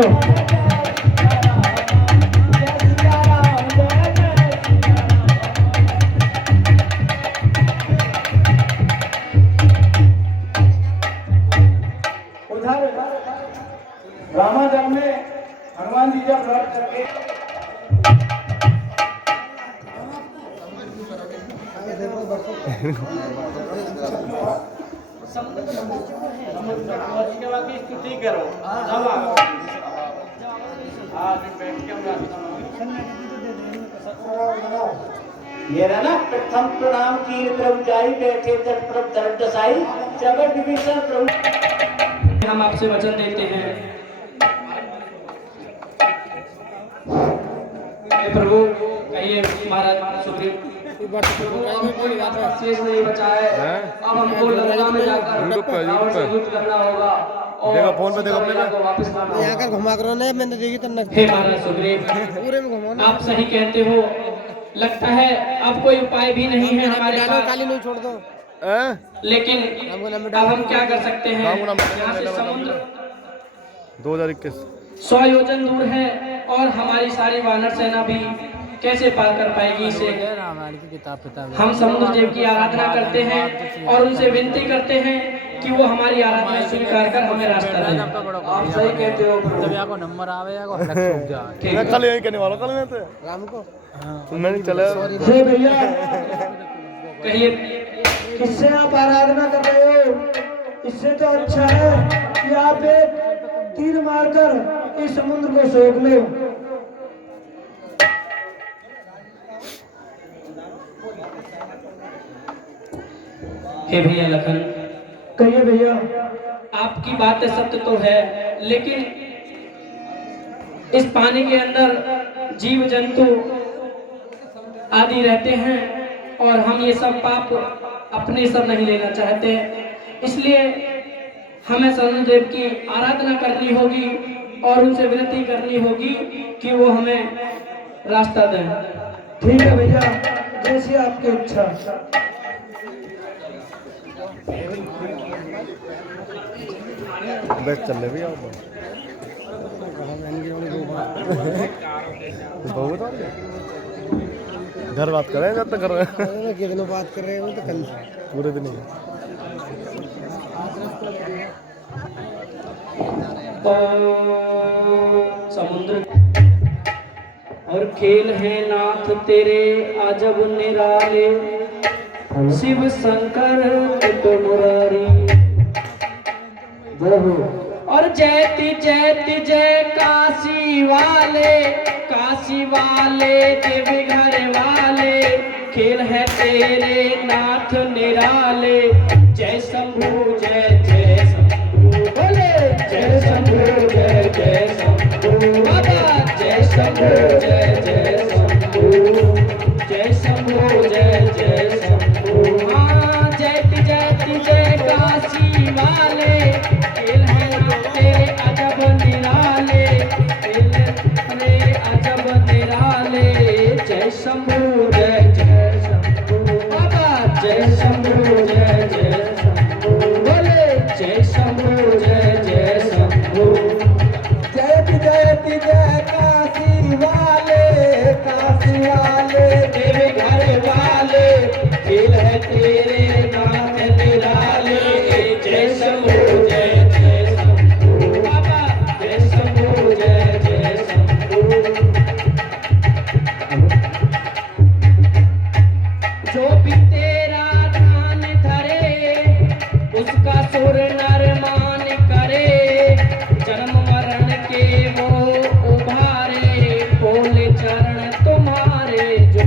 चलो उधर रामाजन्म में हनुमान जी जब लौट करके स्तुति करो ये रहा ना प्रथम प्रणाम कीर प्रभु जाई बैठे तट प्रभु दर्द दसाई जगत विभीषण प्रभु। हम आपसे वचन देते हैं हे प्रभु, कहिए महाराज सुग्रीव शेष नहीं बचा है, अब हमको लंका में जाकर रावण से युद्ध करना होगा और देखो फोन पे, देखो अपने को वापस लाना यहाँ होगा। कर घुमा करो ना, मैंने देखी तो हे महाराज सुग्रीव, पूरे में घुमाओ ना। आप सही कहते हो, लगता है अब कोई उपाय भी नहीं है हमारे डालो, पास, काली नहीं छोड़ दो। लेकिन अब हम क्या कर सकते हैं। यहाँ से समुद्र 2021 100 योजन दूर है और हमारी सारी वानर सेना भी कैसे पार कर पाएगी इसे। हम समुद्र देव की आराधना करते हैं और उनसे विनती करते हैं कि वो हमारी आराधना स्वीकार कर हमें रास्ता दें। आप सही कहते हो प्रभु। नंबर आवे ठीक मैं है। कल यही करने वाला, कल मैं तो राम को मैं नहीं चला। हे भैया कहिए किससे आप आराधना कर रहे हो? इससे तो अच्छा है कि आप एक तीर मारकर इस समुद्र को सोख लो। हे भैया लखन, कहिए भैया। आपकी बात सत्य तो है, लेकिन इस पानी के अंदर जीव जंतु आदि रहते हैं और हम ये सब पाप अपने सब नहीं लेना चाहते, इसलिए हमें समुद्रदेव की आराधना करनी होगी और उनसे विनती करनी होगी कि वो हमें रास्ता दें। ठीक है भैया, जैसी आपकी इच्छा। बस चल रहे भी आप बहुत घर बात कर रहे हैं, जब तक कर रहे हैं कितने बात कर रहे हो तो कल पूरे दिन ही। समुद्र और खेल है नाथ तेरे अजब निराले, शिव शंकर तो मुरारी। और जयति जयति जय काशी वाले, काशी वाले देव घर वाले, खेल है तेरे नाथ निराले। जय शंभु जय जय शंभु, बोले जय शंभु जय जय शंभु, बाबा जय शंभु जय जय शंभु, जय शंभु जय जय शंभु। हाँ जयति जयति जय काशी वाले, खेल है तेरे अजब निराले, खेल रे अजब निराले। जय शंभु जय जय शंभु, बाबा जय शंभु जय जय शंभु, बोले जय शंभु जय जय शंभु। जयति जयति जय काशी वाले, काशी वाले देव घर वाले, खेल है तेरे नाथ निराले। जय शंभु जय जय शंभु, बाबा जय शंभु जय जय शंभु। जो भी तेरा ध्यान धरे, उसका सुर नर मान करे, जन्म मरण के वो उभारे, बोले चरण तुम्हारे। जो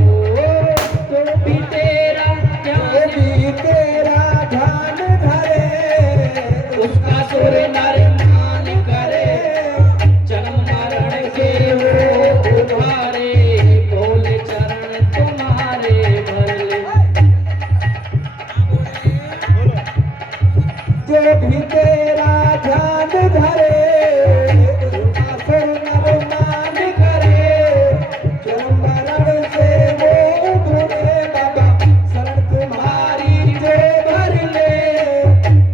भी तेरा ध्यान भी तेरा ध्यान धरे, उसका सुर नर मान करे, जन्म मरण के वो उभारे, बोले चरण तुम्हारे भले। जो भी तेरा ध्यान धरे, उसका सुर नर मान करे, जन्म मरण से वो उभरे, बाबा शरण तुम्हारी जो भर ले।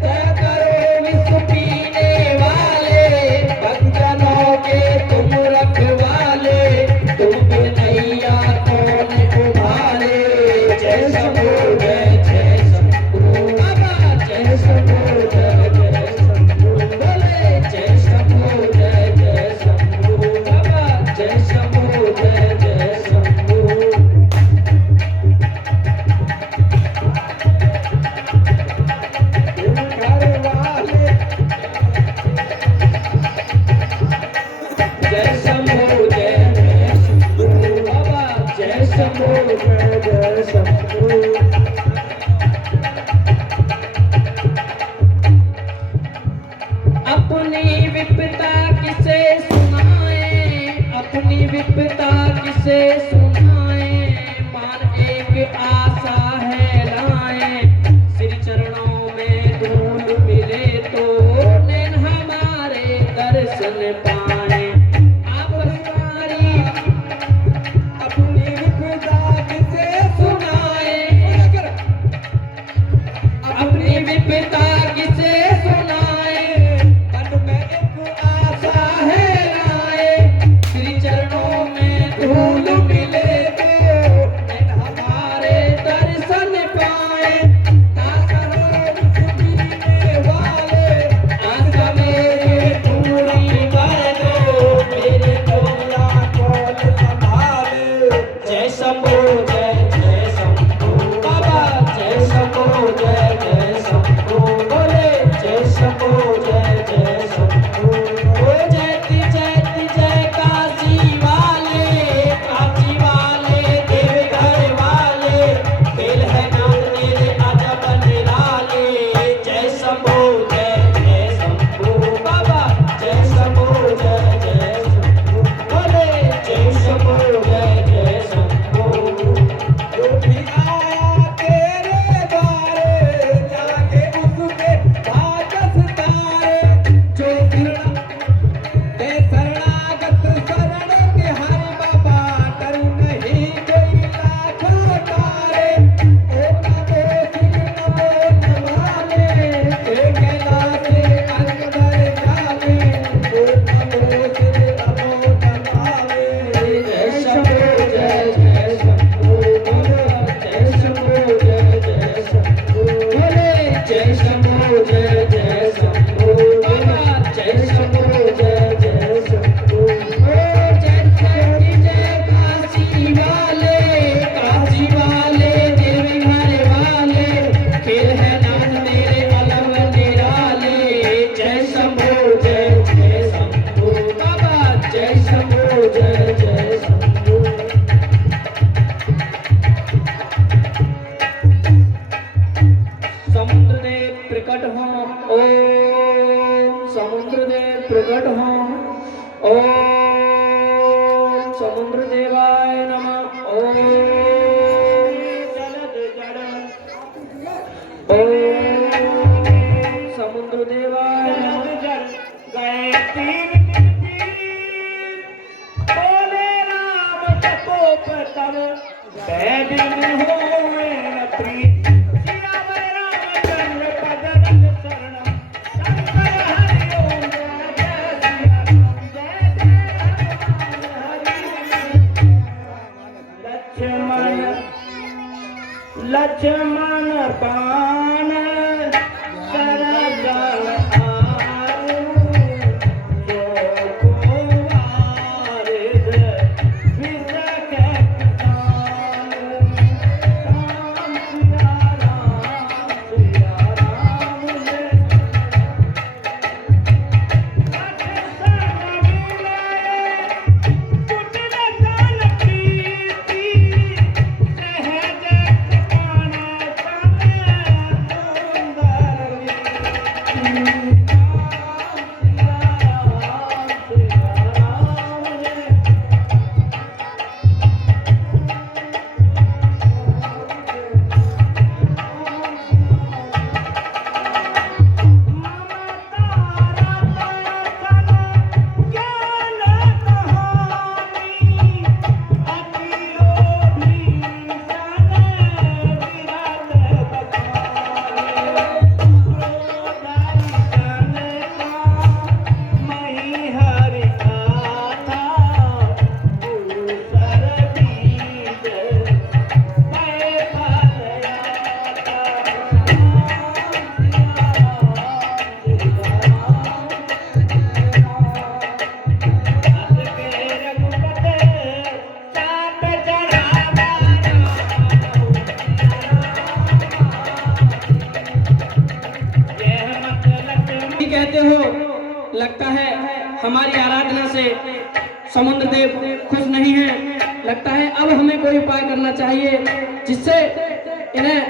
तय करो विष पीने वाले, भक्तजनों के किसे सुनाए, मान एक आशा है लाए, श्री चरणों में धूल मिले तो नैन हमारे दर्शन पाए। आप हमारी अपनी विपदा किसे सुनाए, अपनी विपदा किसे सुनाए, मन में एक आशा है लाए, श्री चरणों में धूल मिले तो नैन हमारे दर्शन पाए। आशा जीने वाले, आशा मेरी पूरी कर दो, मेरे मेरा कौन संभाले। जय शंभो जय शंभो बाबा, जय शंभो जय शंभो बोले, जय शंभो जय शंभो। ओ जयति जयति जय काशी वाले, काशी वाले देवघर वाले, खेल है नाम तेरे अजब निराले। जय शंभो जय शंभो बाबा, जय शंभो जय शंभो बोले, जय शंभो जय शंभो। जो भी आया तेरे द्वारे, जाके उसके भाग सितारे। जो भी ते शरणागत शरण तिहारी बाबा, करू नहीं कोई लाखों तारे। ओम नमो शिव नमो नमाले, हे कैलासे अंग भर जाले। ओम नमो शिव नमो नमाले। जय शंभो जय शंभो बोलो, जय शंभो जय शंभो बोले, जय शंभो जय शंभो बाबा, जय शंभो जय शंभो। ओ जय जय काशी वाले देवघर वाले, खेल है नाम तेरे अलग निराले। जय शंभो जय शंभो बाबा, जय शंभो जय शंभो। समुद्र देव प्रकट हो, ओम समुद्र देव प्रकट हो, ओम समुद्र देवाय नमः, ओम जलद जड़, ओम समुद्र देवाय नमः। गए तीन तीर, बोले राम सकोप तब, बैदिन होए न प्रीत। सिया वर रामचंद्र पद रंग शरणम, शंकर हरि ओम जय जय सिया राम, जय जय हनुमान हरि। लक्ष्मण पान सरगल आरु, जो को वारिद विसक किसान। राम सिया राम जय। कहते हो, लगता है हमारी आराधना से समुद्र देव खुश नहीं है। लगता है अब हमें कोई उपाय करना चाहिए जिससे इन्हें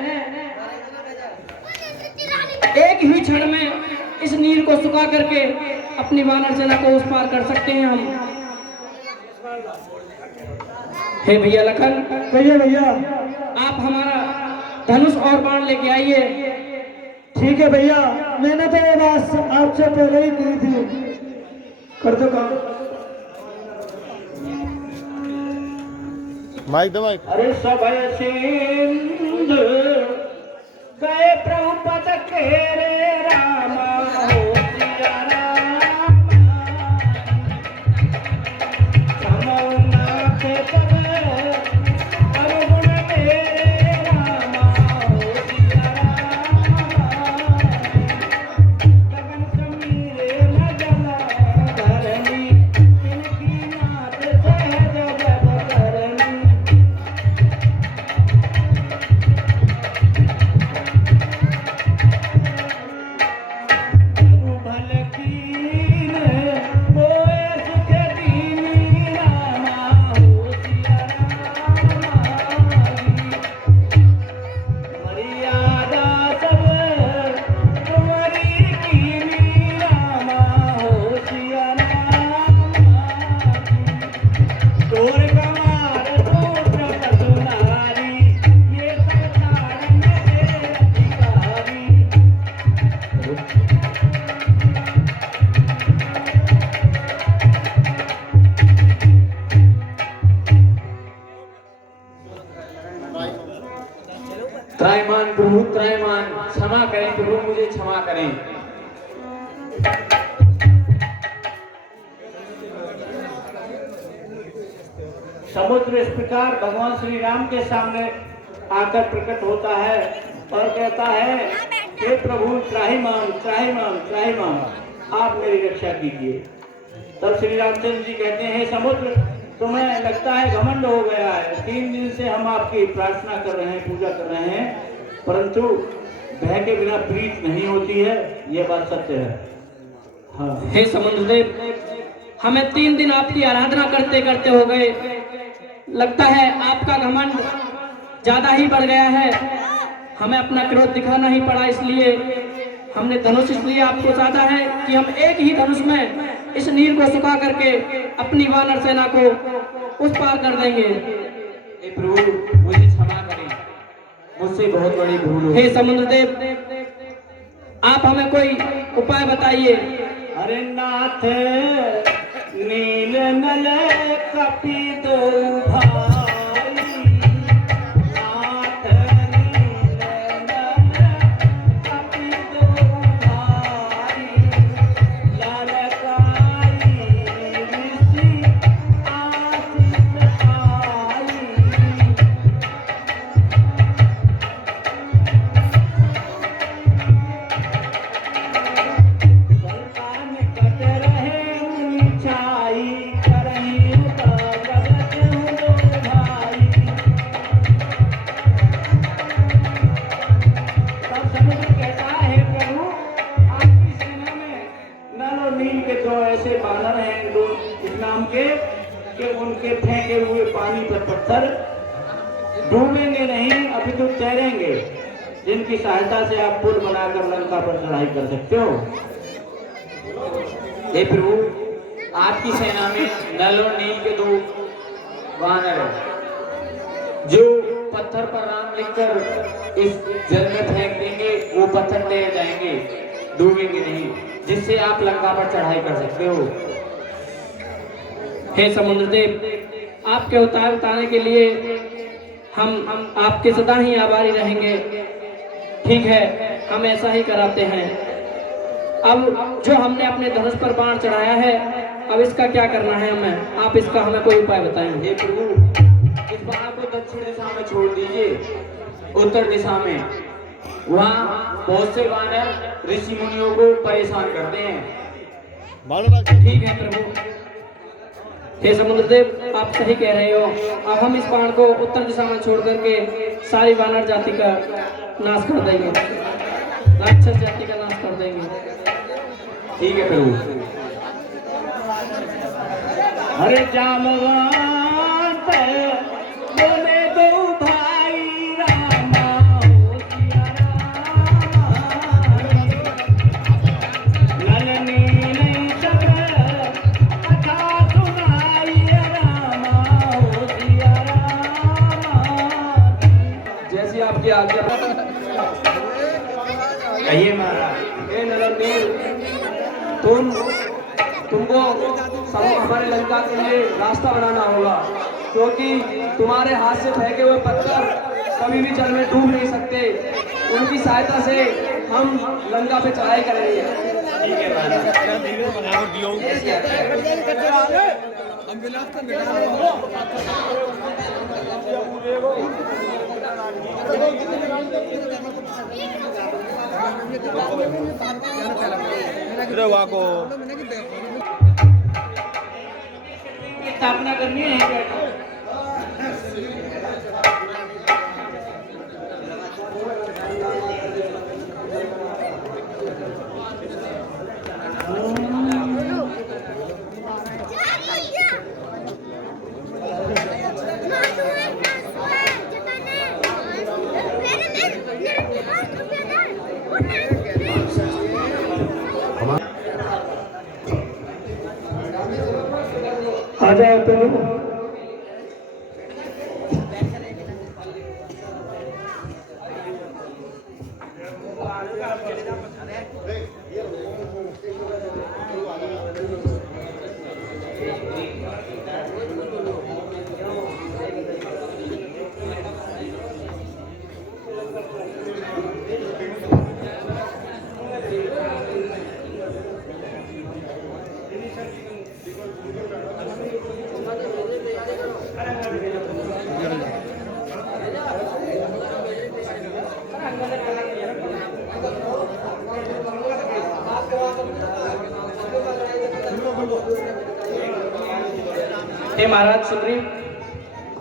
एक ही क्षण में इस नीर को सुखा करके अपनी वानर सेना को उस पार कर सकते हैं हम। हे भैया लखन, कहिए भैया। आप हमारा धनुष और बाण लेके आइए। ठीक है भैया, मैंने तो ये बात आपसे पहले ही की थी। कर दो काम। माइक दे माइक। अरे सभय सिंधु गए प्रभु पद केरे रामा हो सिया राम समौनाथ पद अवगुण मेरे रामा हो सिया राम गगन समीरे न जला धरणी इनकी नाथ सहज जग करनी त्रायमान प्रभु त्रायमान, क्षमा करें प्रभु, मुझे क्षमा करें। समुद्र इस प्रकार भगवान श्री राम के सामने आकर प्रकट होता है और कहता है हे प्रभु त्राहिमाम त्राहिमाम त्राहिमाम, आप मेरी रक्षा कीजिए। तब श्री रामचंद्र जी कहते हैं समुद्र, तुम्हें लगता है घमंड हो गया है। 3 दिन से हम आपकी प्रार्थना कर रहे हैं, पूजा कर रहे हैं, परंतु भय के बिना प्रीत नहीं होती है, यह बात सत्य है। हाँ। हे समुद्रदेव, हमें 3 दिन आपकी आराधना करते करते हो गए। लगता है आपका घमंड ज्यादा ही बढ़ गया है। हमें अपना क्रोध दिखाना ही पड़ा, इसलिए हमने धनुष इसलिए आपको साधा है कि हम एक ही धनुष में इस नीर को सुखा करके अपनी वानर सेना को उस पार कर देंगे। हे प्रभु मुझे क्षमा करें, मुझसे बहुत बड़ी भूल हुई। हे समुद्रदेव, आप हमें कोई उपाय बताइए। अरे नाथ नील नल कपि दो भाई, नाथ नील नल कपि दो भाई, ललकाई ऋषि आशीष पाई। सरकार कट रहे ऊंचाई, करहीं जगत दो भाई। तब समुद्र कहता है प्रभु, आपकी सेना में नल और नील के 2 ऐसे बानर हैं, 2 इस नाम के कि उनके फेंके हुए पानी पर पत्थर डूबेंगे नहीं, अपितु तैरेंगे, जिनकी सहायता से आप पुल बनाकर लंका पर चढ़ाई कर सकते हो। हे प्रभु, आपकी सेना में नल और नील के 2 वानर हैं, जो पत्थर पर राम लिखकर इस जल में फेंक देंगे, वो पत्थर तैर जाएंगे, डूबेंगे नहीं, जिससे आप लंका पर चढ़ाई कर सकते हो। हे समुद्रदेव, आपके उतार उतारने के लिए हम आपके सदा ही आभारी रहेंगे। ठीक है, हम ऐसा ही कराते हैं। अब जो हमने अपने धनुष पर बाण चढ़ाया है, अब इसका क्या करना है हमें? आप इसका हमें कोई उपाय बताएंगे। हे प्रभु, इस बाण को दक्षिण दिशा में छोड़ दीजिए, उत्तर दिशा में। वहाँ बहुत से वानर ऋषि मुनियों को परेशान करते हैं। ठीक है प्रभु। हे समुद्रदेव, आप सही कह रहे हो। अब हम इस बाण को उत्तर दिशा में छोड़ करके सारी वानर जाति का नाश कर देंगे, राक्षस जाति का नाश कर देंगे। ठीक है प्रभु। हरे जामवंत बोले 2 भाई, रामा हो सिया राम, नल नील सब कथा सुनाई, रामा हो सिया राम। तुमको हमारे लंका के लिए रास्ता बनाना होगा, क्योंकि तुम्हारे हाथ से फेंके हुए पत्थर कभी भी जल में डूब नहीं सकते। उनकी सहायता से हम लंका पे चढ़ाई करेंगे। ठीक है स्थापना करनी है। आ जाए प्रभु। हे महाराज सुग्रीव,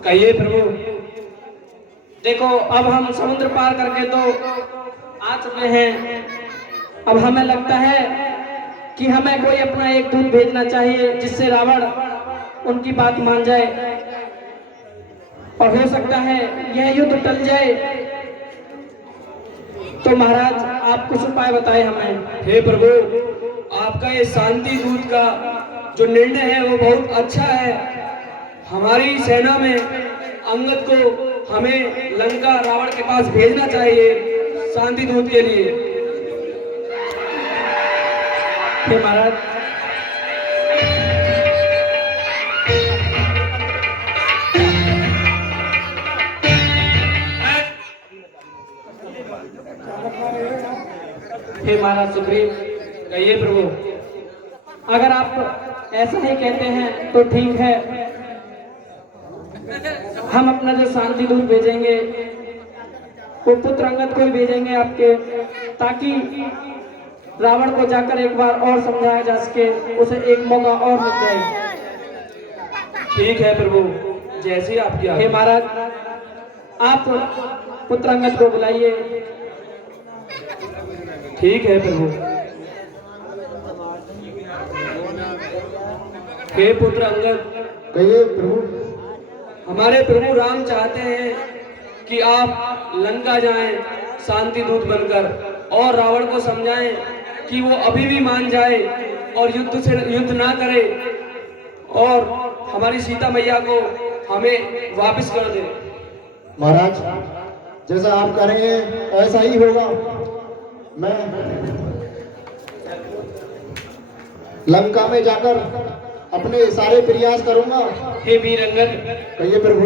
कहिए प्रभु। देखो अब हम समुद्र पार करके तो आ चुके हैं। अब हमें लगता है कि हमें कोई अपना एक दूत भेजना चाहिए जिससे रावण उनकी बात मान जाए और हो सकता है यह युद्ध टल जाए। तो महाराज आप कुछ उपाय बताएं हमें। हे प्रभु, आपका ये शांति दूत का जो निर्णय है वो बहुत अच्छा है। हमारी सेना में अंगद को हमें लंका रावण के पास भेजना चाहिए शांति दूत के लिए। हे महाराज, हे महाराज सुग्रीव, कहिए प्रभु। अगर आप ऐसा ही कहते हैं तो ठीक है, हम अपना जो शांति दूत भेजेंगे वो पुत्र अंगद को ही भेजेंगे आपके, ताकि रावण को जाकर एक बार और समझाया जा सके, उसे एक मौका और मिल जाए। ठीक है प्रभु, जैसी आपकी आज्ञा। हे महाराज, आप पुत्र अंगद को बुलाइए। ठीक है प्रभु। हे पुत्र अंगद, कहिए प्रभु। हमारे प्रभु राम चाहते हैं कि आप लंका जाएं शांति दूत बनकर और रावण को समझाएं कि वो अभी भी मान जाए और युद्ध ना करे और हमारी सीता मैया को हमें वापस कर दे। महाराज, जैसा आप करेंगे ऐसा ही होगा। मैं लंका में जाकर अपने सारे प्रयास करूंगा। हे वीर अंगद, कहिए प्रभु।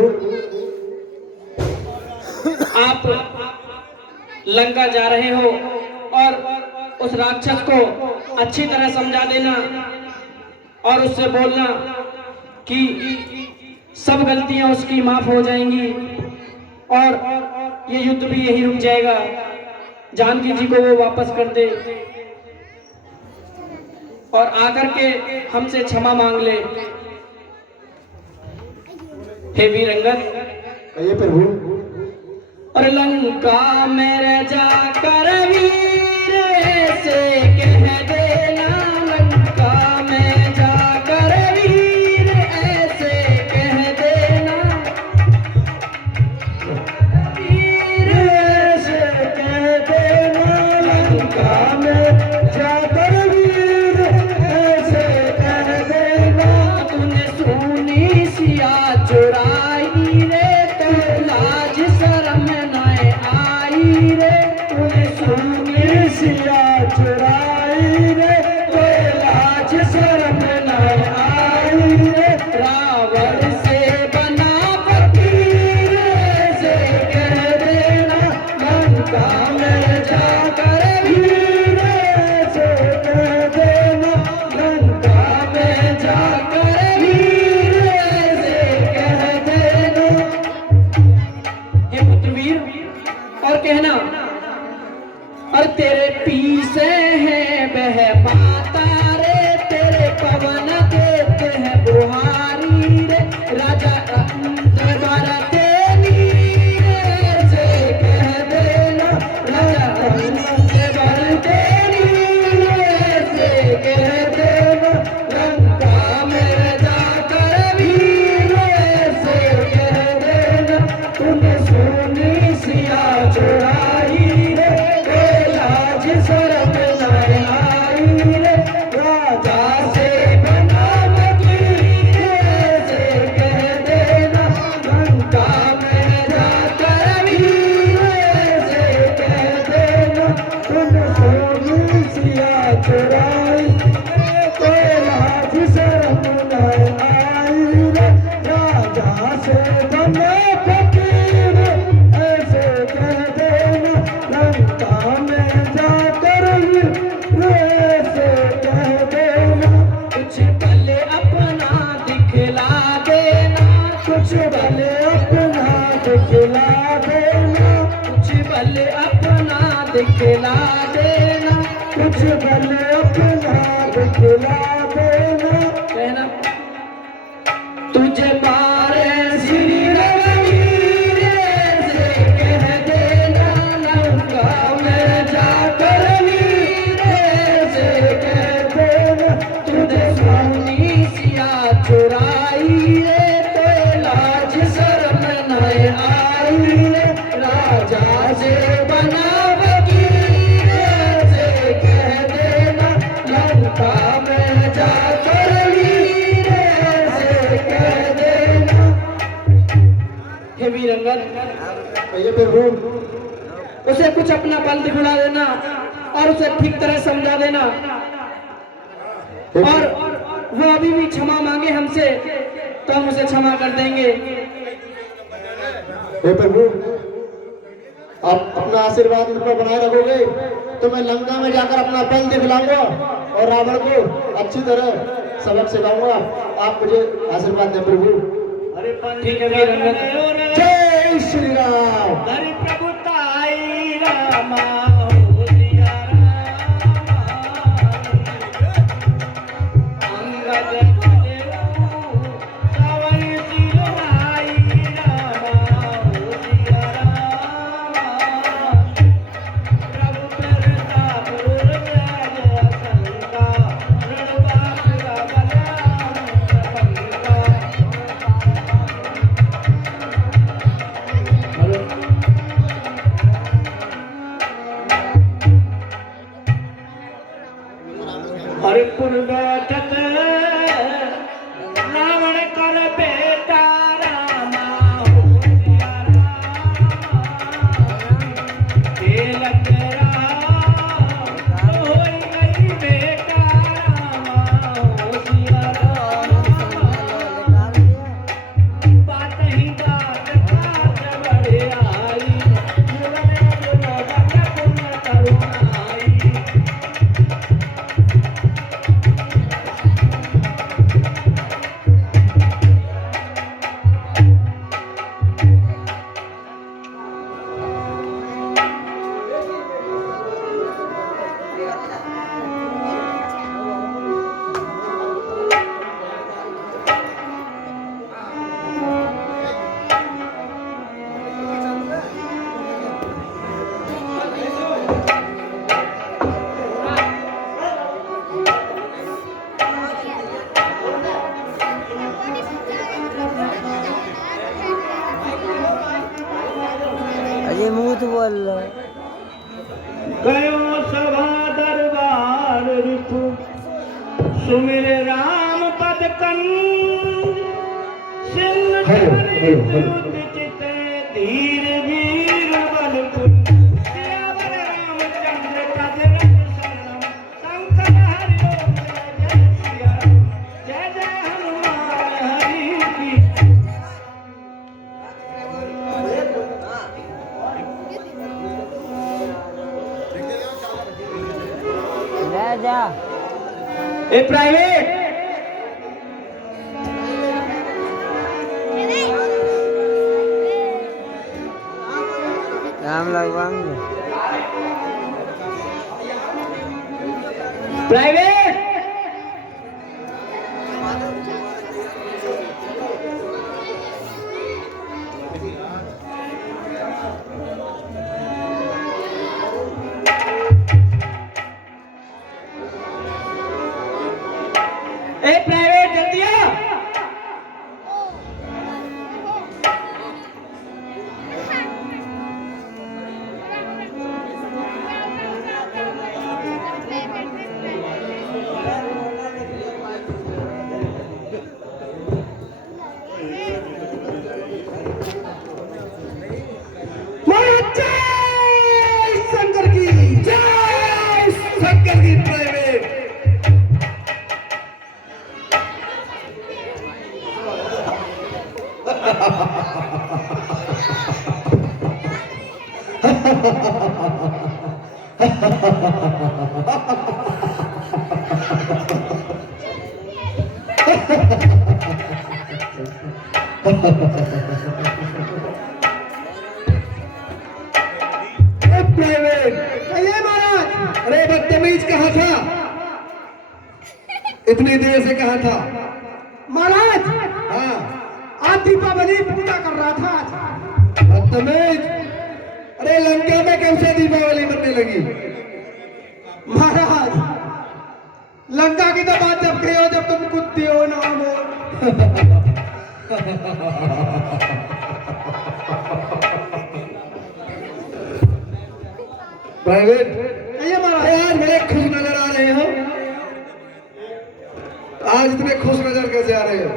आप लंका जा रहे हो और उस राक्षस को अच्छी तरह समझा देना और उससे बोलना कि सब गलतियां उसकी माफ हो जाएंगी और ये युद्ध भी यही रुक जाएगा। जानकी जी को वो वापस कर दे और आकर के हमसे क्षमा मांग ले। हे वीर अंगद, कहिए प्रभु। और लंका में जाकर वीर से कह देना, लंका में जाकर वीर ऐसे कह देना, वीर ऐसे कह देना, लंका में जाकर वीर ऐसे कह देना। तूने सुनी सिया चुराई रे, तो लाज शर्म न आई रे, तूने चुराई तो लाज शर्म न आई रे राजा से बने फकीर ऐसे कह देना लंका में जाकर ऐसे कह देना कुछ पल अपना दिखला देना, कुछ भले अपना दिखला देना कुछ पल अपना दिखला देना। कुछ भले अपना दिखला देना कहना तुझे पारे श्री रघुवीर से कह देना लंका में जाकर वीर से कह देना तुझे स्वामी सिया चुराई तो लाज शर्म न आई राजा से बना वकील से कह देना लंका में जाकर वीर से कह देना। हे वीरंगद ये प्रभु उसे कुछ अपना बल दिखला देना और उसे ठीक तरह समझा देना, और वो अभी भी क्षमा मांगे हमसे तो हम उसे क्षमा कर देंगे। हे प्रभु आप अपना आशीर्वाद मुझ पर बनाए रखोगे तो मैं लंका में जाकर अपना बल दिखलाऊंगा और रावण को अच्छी तरह सबक सिखाऊंगा। आप मुझे आशीर्वाद दें प्रभु। अरे ठीक है वीरंगद। जय श्री राम। हरि प्रभु ताई रामा हो सिया रामा। अंगद बलऊ सवन सिरनाई रामा हो सिया रामा। प्रभु प्रताप व्याज शंका रणबाकुरा बलराम प्रभंका। हरिपुर बैठक रावण कर बेटा रामा हो सिया रामा। खेलत राम होई गई बेटा रामा हो सिया रामा। बात ही बात बात बड़े आई करुणाई। अजय मुंह तो बोल रहा है। गयो सभा दरबार रिपु सुमिर राम पद कंद। सिल चित धीर वीर बल सियावर रामचंद्र पद रत शरणम। शंकर हरि ओम जय जय सिया राम। जय जय हनुमान हरि की। ले जा ए प्राइवेट राम लगवाएंगे। प्राइवेट ए प्राइवेट जल्दी आ। जय शंकर की जय शंकर की प्राइवेट प्राइवेट कहिए महाराज। अरे बदतमीज कहाँ था? इतनी देर से कहाँ था? महाराज हाँ आज दीपावली पूजा कर रहा था आज। बदतमीज। अरे लंका में कब से दीपावली बनने लगी? महाराज लंका की तो बात जब कही हो जब तुम कुत्ते हो नाम हो। प्राइवेट कहिए महाराज। आज बड़े खुश नजर आ रहे हो। आज इतने खुश नजर कैसे आ रहे हो?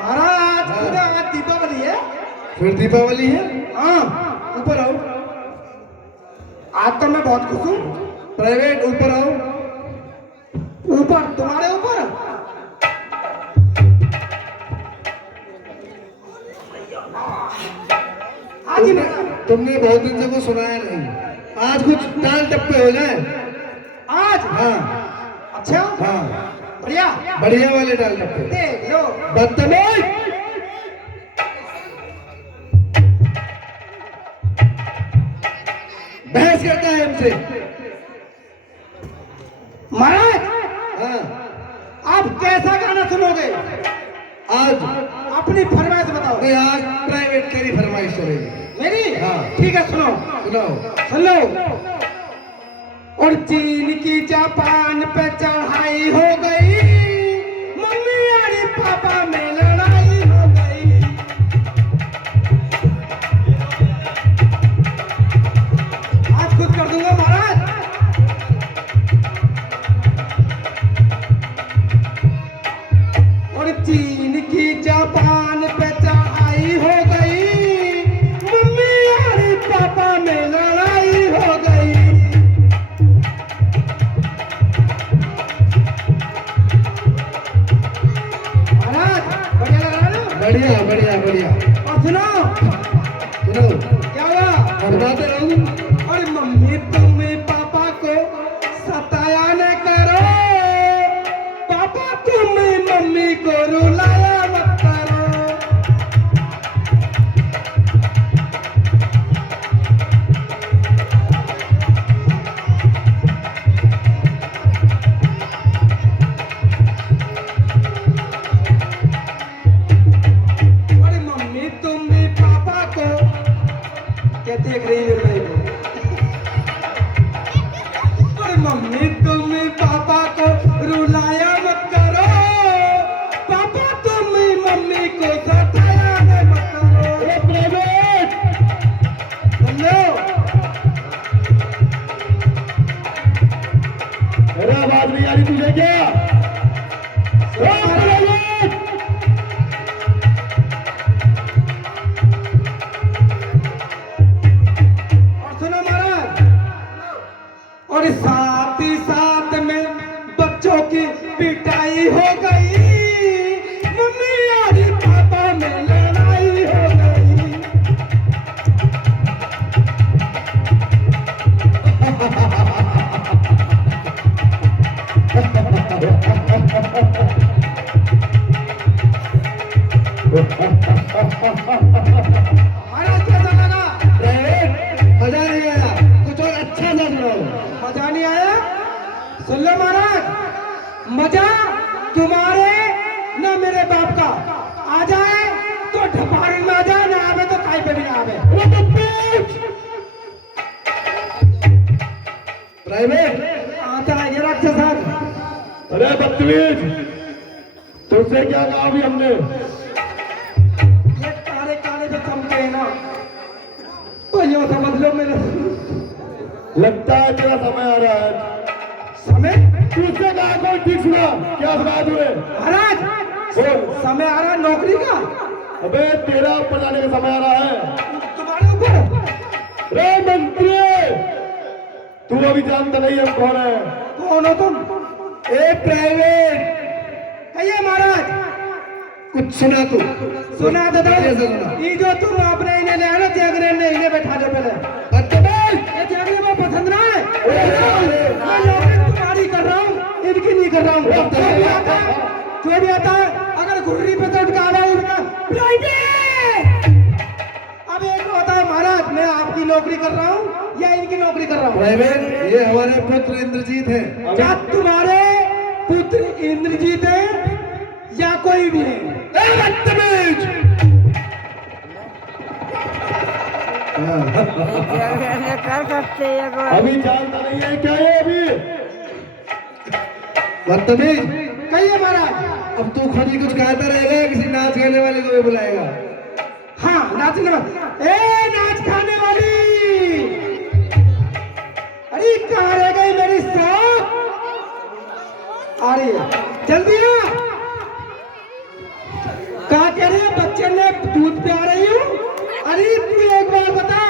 महाराज पूजा आज दीपावली है। फिर दीपावली है? हाँ ऊपर आओ। आज तो मैं बहुत खुश हूँ। प्राइवेट ऊपर आओ। ऊपर तुम्हारे ऊपर। आज ही तुमने बहुत दिन से वो सुनाया नहीं। आज कुछ टाल टप्पे हो जाए। आज हाँ अच्छा हाँ बढ़िया बढ़िया वाले टाल टप्पे। देख लो। बदतमीज। बहस करता है हमसे। महाराज हाँ आप कैसा गाना सुनोगे? आज अपनी फरमाइश बताओ। नहीं, आज प्राइवेट तेरी फरमाइश चलेगी। मेरी हाँ। ठीक है सुनो सुनाओ। सुन लो। और चीन की जापान पे चढ़ाई हो गई, मम्मी अरे पापा में लड़ाई हो गई। आज खुद कर दूंगा महाराज। और चीन की जापान पे चढ़ाई हो गई, मम्मी अरे पापा में लड़ाई हो गई। महाराज बढ़िया लग रहा है ना? बढ़िया बढ़िया बढ़िया। और सुनो सुनो। क्या हुआ? सुनाते रहो। और मम्मी तुम पापा को सताया न करो, पापा तुम मम्मी को रुलाया मत करो। और मम्मी तुम पापा को क्या देख रही है मेरे भाई को? और मम्मी तुम पापा को रुलाया मत करो, पापा तुम मम्मी को सताया मत करो। हेलो मेरा आवाज नहीं आ रही तुझे क्या? और सुनो महाराज। और साथ ही साथ में बच्चों की पिटाई हो गई, मम्मी और पापा में लड़ाई हो गई। महाराज कैसा लगा? मजा नहीं आया। कुछ और अच्छा सा सुनाओ। मजा नहीं आया? सुन लो महाराज, मजा तुम्हारे न मेरे बाप का। आ जाए तो ढपारी में आ जाए, ना आवे तो काई पे भी ना आवे। प्राइवेट आता है ये राक्षस। अरे बदतमीज, तुझसे क्या कहा अभी हमने? ये काले काले जो चमके हैं ना, तो यो समझ लो मेरे लगता है तेरा समय आ रहा है। समय। तुझसे कहा कोई ठीक सुना? क्या सुना तुझे? महाराज समय आ रहा है नौकरी का। अबे तेरा ऊपर जाने का समय आ रहा है। तुम्हारे ऊपर। रे मंत्री, तू अभी जानता नहीं हम कौन है। कौन हो तुम? ए प्राइवेट, कहिए महाराज। कुछ सुना तू। सुना दे कैसे सुना? ये जो तुम अपने इन्हें ले आना जागरण ने इन्हें बैठा दे पहले। बदतमीज। ये जागरण में पसंद ना है। ओए, मैं नौकरी तुम्हारी कर रहा हूँ, इनकी नहीं कर रहा हूँ। बदतमीज। जो भी आता है अगर घुर्री पे चढ़ के आवाज उठा अब एक होता है महाराज मैं आपकी नौकरी कर रहा हूँ या इनकी नौकरी कर रहा हूँ। प्राइवेट ये हमारे पुत्र इंद्रजीत हैं। क्या तुम्हारे पुत्र इंद्रजीत है या कोई भी है? बदतमीज। कर सकते हैं कोई। अभी जानता नहीं है क्या है अभी बदतमीज। कहिए महाराज। अब तू खुद ही कुछ कहता रहेगा किसी नाच गाने वाले को भी बुलाएगा। हाँ नाचने वाली नाच खाने वाली। अरे कहाँ रह गई मेरी शौक? आ रही है जल्दी आ। कहा कह रही है बच्चे ने दूध पिला रही हूँ। अरे तू एक बार बता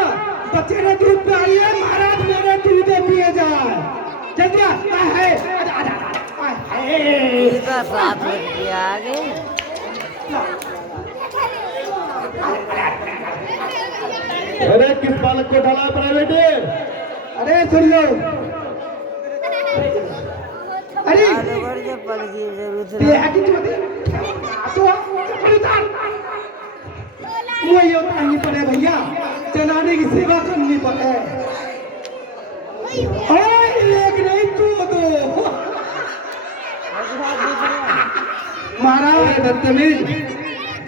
बच्चे ने दूध पिला रही है महाराज मेरे दूध पिए जाए जल्दी आ। इसका 7 बज के आ गए। अरे किस बालक को डाला प्राइवेट? अरे सुन लो। अरे चप्पल की जरूरत ये है कि तो वो ये उठानी पड़े भैया जनाने की सेवा करनी पड़े। एक नहीं तू दो महाराज। बदतमीज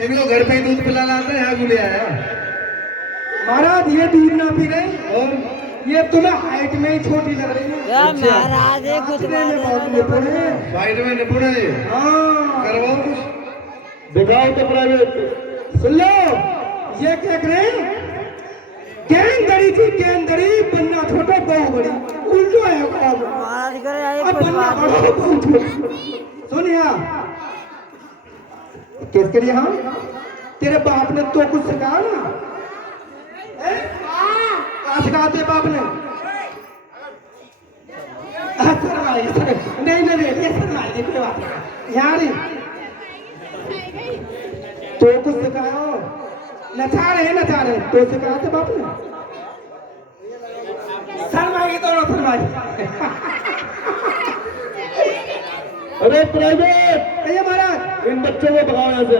इनको घर पे ही दूध पिलाना आता है यहाँ क्यों ले आया? महाराज ये दूध ना पी रहे और ये तुम्हें हाइट में ही छोटी लग रही है। महाराज है कुछ नाचने में बहुत निपुण है। फाइट में निपुण है ये। हाँ करवाओ कुछ दिखाओ तो प्राइवेट। सुन लो ये क्या करे गेंदड़ी थी गेंदड़ी बनना छोटा बहु बड़ी उल्टो है अब। महाराज करे अब बनना बड़ा बहु छोटा। सुन यहाँ किसके लिए? हाँ तेरे बाप ने तो कुछ सिखाया ना? क्या सिखाया तेरे बाप ने? नहीं नहीं ये शर्माई कोई बात नहीं यार। तो कुछ सिखाया नचा रहे तो सिखाया थे बाप ने? शर्माई दोनों शर्माई। अरे प्राइवेट कहिए महाराज। इन बच्चों को भगाओ यहाँ से।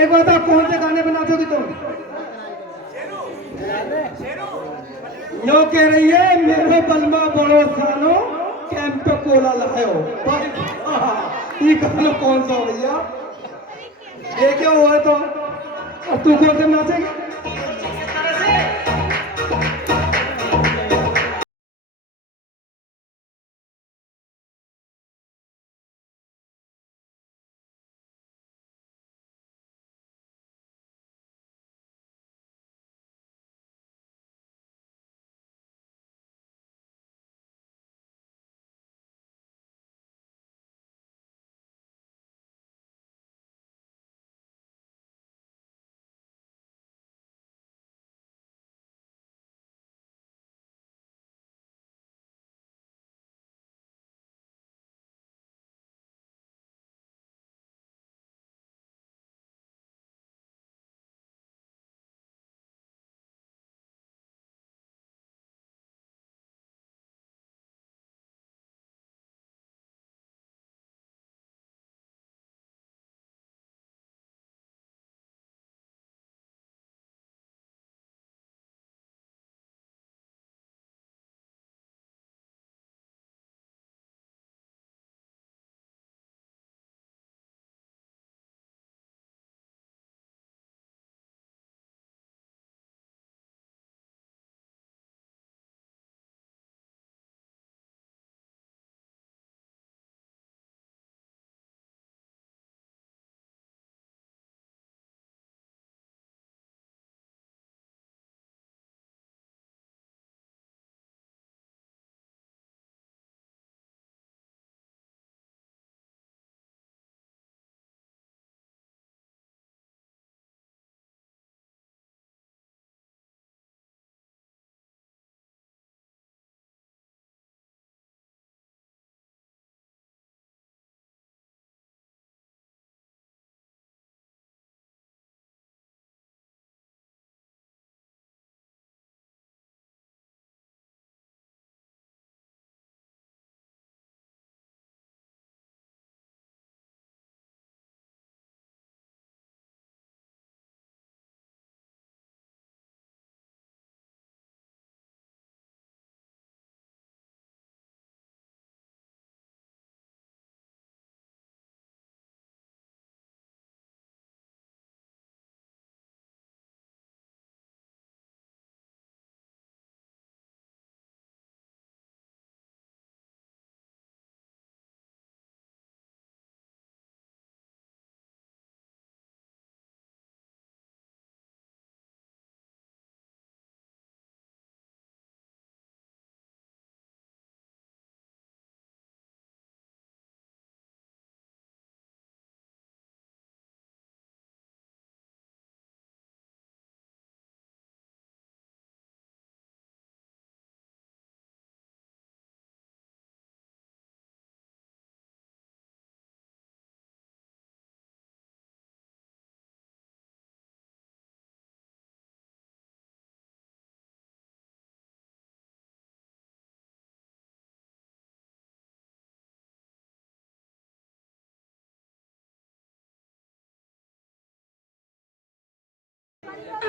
एक बता कौन से गाने पे नाचोगी तुम? यो कह रही है मेरे बलमा बड़ो सानो कैंप पे कोला लगाओ। ये गाना कौन सा हो भैया? ये क्या हुआ तो अब तू कौन से नाचेगी?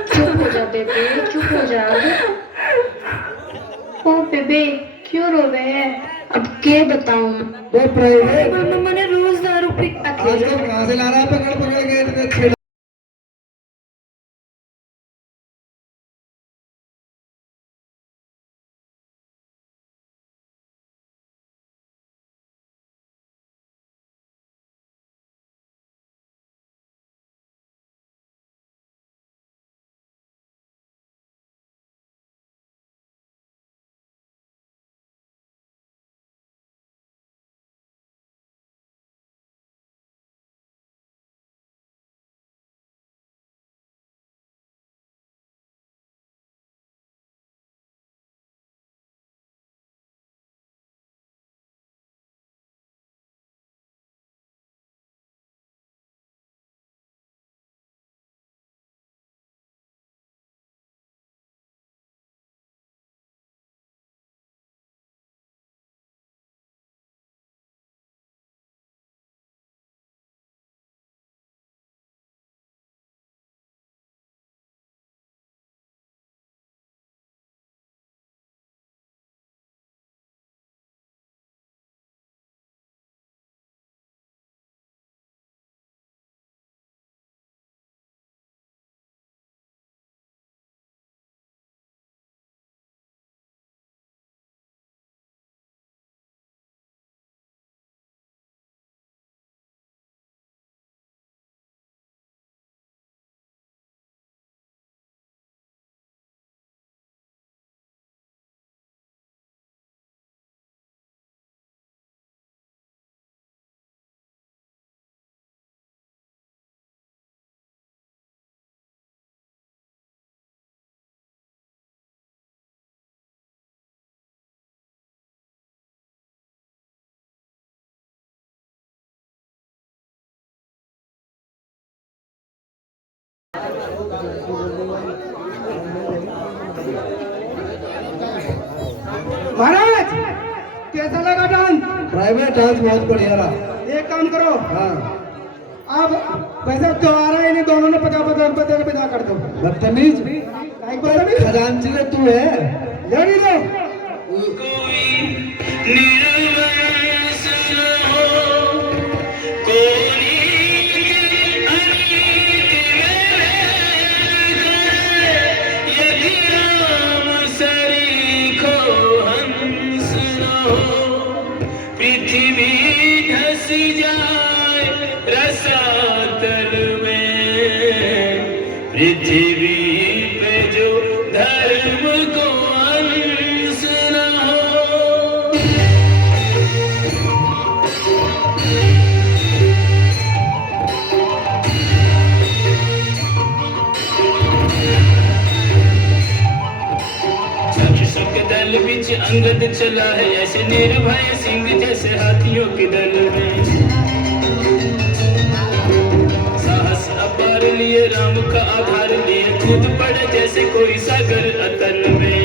चुप हो जा बेबे, चुप हो जा। ओ बेबे क्यों रो रहे हैं? अब क्या बताऊं? वो प्राइवेट मैंने रोज दारू पी आजकल कहाँ से ला रहा है पकड़ पकड़ के इतने छेड़ महाराज कैसा लगा डांस? प्राइवेट डांस बहुत बढ़िया रहा। एक काम करो, हाँ अब पैसा त्योहार है, इन्हें दोनों ने 50-50 रुपए देकर विदा कर दो। बदतमीज काहे को बदतमीज? खजांची ने तू है ले ली लो। पृथ्वी धस जाए रसातल में, पृथ्वी पे जो धर्म को अंश न हो। राक्षसों के दल बीच अंगद चला है, ऐसे निर्भय सिंह जैसे हाथियों के दल में। साहस अपार लिए राम का आधार लिए, कूद पड़े जैसे कोई सागर अतल में।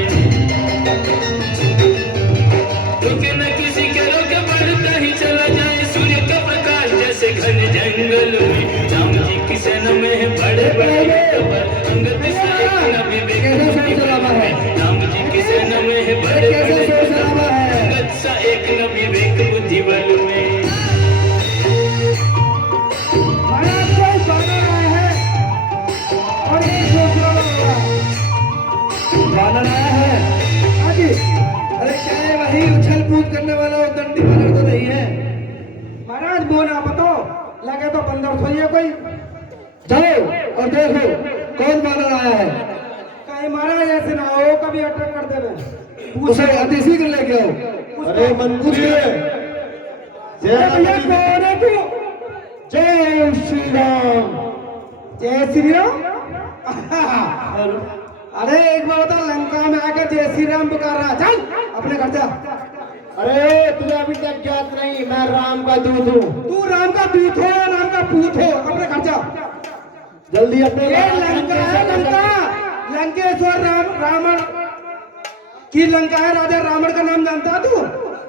रुके न किसी के रोके, बढ़ता ही चला जाए सूर्य का प्रकाश जैसे घन जंगल में। राम जी की सेना में है बड़े बड़े कबर, अंगद से एक न विवेक बुद्धि में। राम जी की सेना में है बड़े बड़े कबर, अंगद सा एक न विवेक बुद्धि बल में। महाराज कोई बानर आया है और ये दूसरा लगा। बानर आया है। हाँ जी, अरे क्या है, वही उछल कूद करने वाला वो दंडी बानर तो नहीं है। महाराज वो ना बताओ, लगे तो बंदर सोइए कोई। जाओ और देखो कौन बानर आया है। कहीं महाराज ऐसे ना हो कभी अटैक कर देवे। उसे अतिशी कर लेके आओ। अरे मंत्री भैया कौन है तू? जय श्री राम। जय श्री राम। अरे एक बार बता, लंका में आकर जय श्री राम पुकार रहा, चल अपने घर जा। अरे तुझे अभी तक ज्ञात नहीं, मैं राम का दूत हूँ। तू राम का दूत हो या राम का पूत हो, अपने घर जा। जल्दी अपने ये लंका है, लंका लंकेश्वर रावण की लंका है। राजा रावण का नाम जानता है तू?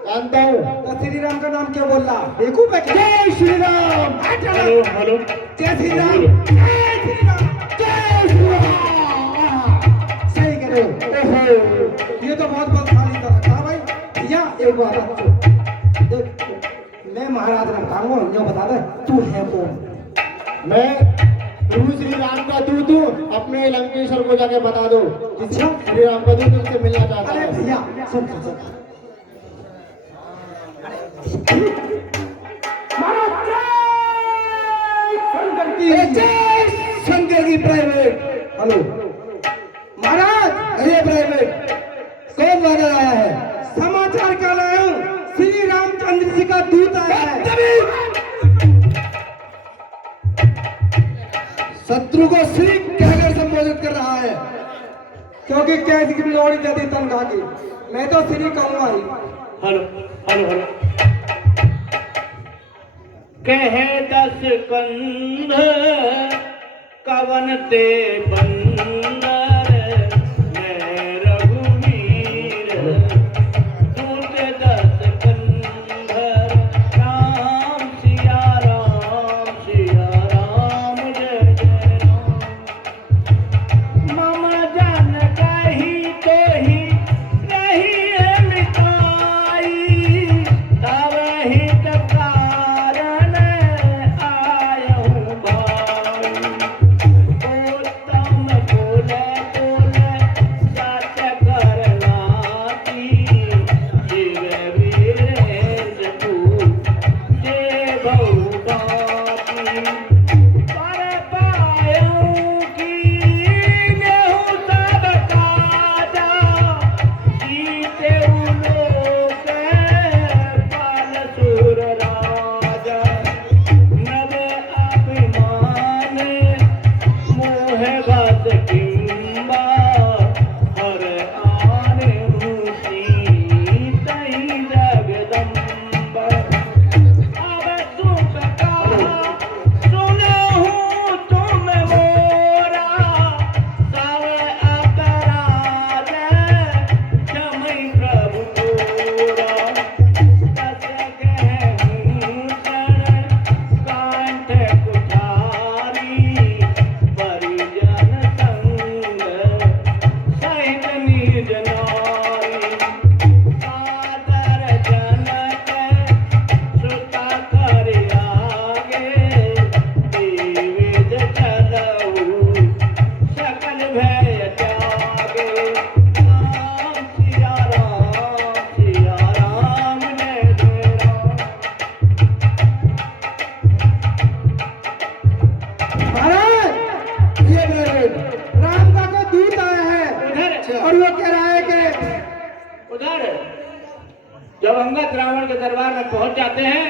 जानता हूँ। तो श्री राम का नाम क्या बोल रहा? देखू पे क्या? जय श्री राम। हेलो हेलो, जय श्री राम, जय श्री राम, जय श्री राम। बहुत बहुत खाली कर रखा भाई। भैया एक बात देख, मैं महाराज रंकांगो जो बता दे तू है कौन? मैं प्रभु श्री राम का दूत हूँ। अपने लंकेश्वर को जाके बता दो कि श्री राम का दूत उनसे मिलना चाहता अरे है। भैया सुन सुन सुन। शंकर की प्राइवेट। हेलो महाराज, अरे प्राइवेट कौन वाला आया है? समाचार का लाया हूँ, श्री रामचंद्र जी का दूत आया है। शत्रु को श्री कहकर संबोधित कर रहा है, क्योंकि कैद की लोड़ी जाती तनख्वाह की। मैं तो श्री कहूंगा ही। Hello hello hello. कहे 10 कंध कवन ते बंदर, मैं रघुवीर दूत 10 कंध। राम सिया राम जय जय राम। मम जन कही तो ही रही है मिताई, तब ही कारण आयहूँ भाई। उत्तम बोले बोले सच करनाती, शिव वीरेंद्र तू जय बहुदाती। पर पायूं की गेहूं सब काजा, जीते लोक पाल सुर राजा। नव अभिमान मोह बस किंबा, हर आने मूसी तई जगदम्बा। अब सुख कहा सुनहु तुम मोरा, सब अपराध क्षमि प्रभु तोरा। दस कहूँ शरण कांठ कुठारी, परिजन संग सहित निज नारी। सादर जनक श्रुता कर आगे, विविध चलऊ सकल भय त्यागे। राम सिया राम जय जय राम। महाराज, ये प्राइवेट राम का कोई दूत आया है उधर और वो कह रहा है कि उधर जब अंगद रावण के दरबार में पहुंच जाते हैं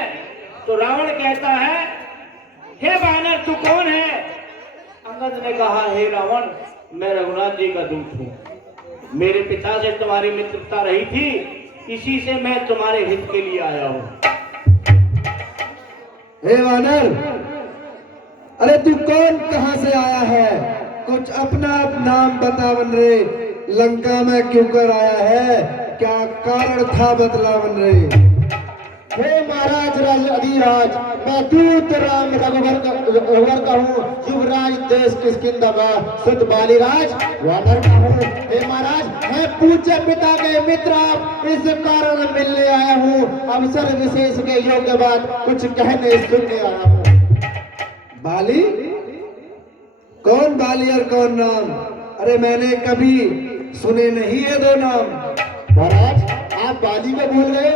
तो रावण कहता है, हे वानर तू कौन है? अंगद ने कहा, हे रावण मैं रघुनाथ जी का दूत हूँ। मेरे पिता से तुम्हारी मित्रता रही थी, इसी से मैं तुम्हारे हित के लिए आया हूँ। हे वानर, अरे तू कौन, कहां से आया है? कुछ अपना नाम बतावन रे। लंका में क्यों कर आया है? क्या कारण था बतलावन रे? हे महाराज अधिराज, मैं दूत राम रघुवर का हूँ। युवराज देश किष्किंधा का सुत बालीराज वानर का हूँ। हे महाराज, मैं पूज्य पिता के मित्र, इस कारण मिलने आया हूँ। अवसर विशेष के योग्य बात कुछ कहने सुनने आया हूँ। बाली? कौन बाली और कौन नाम? अरे मैंने कभी सुने नहीं ये दो नाम। महाराज, आप बाली को भूल गए,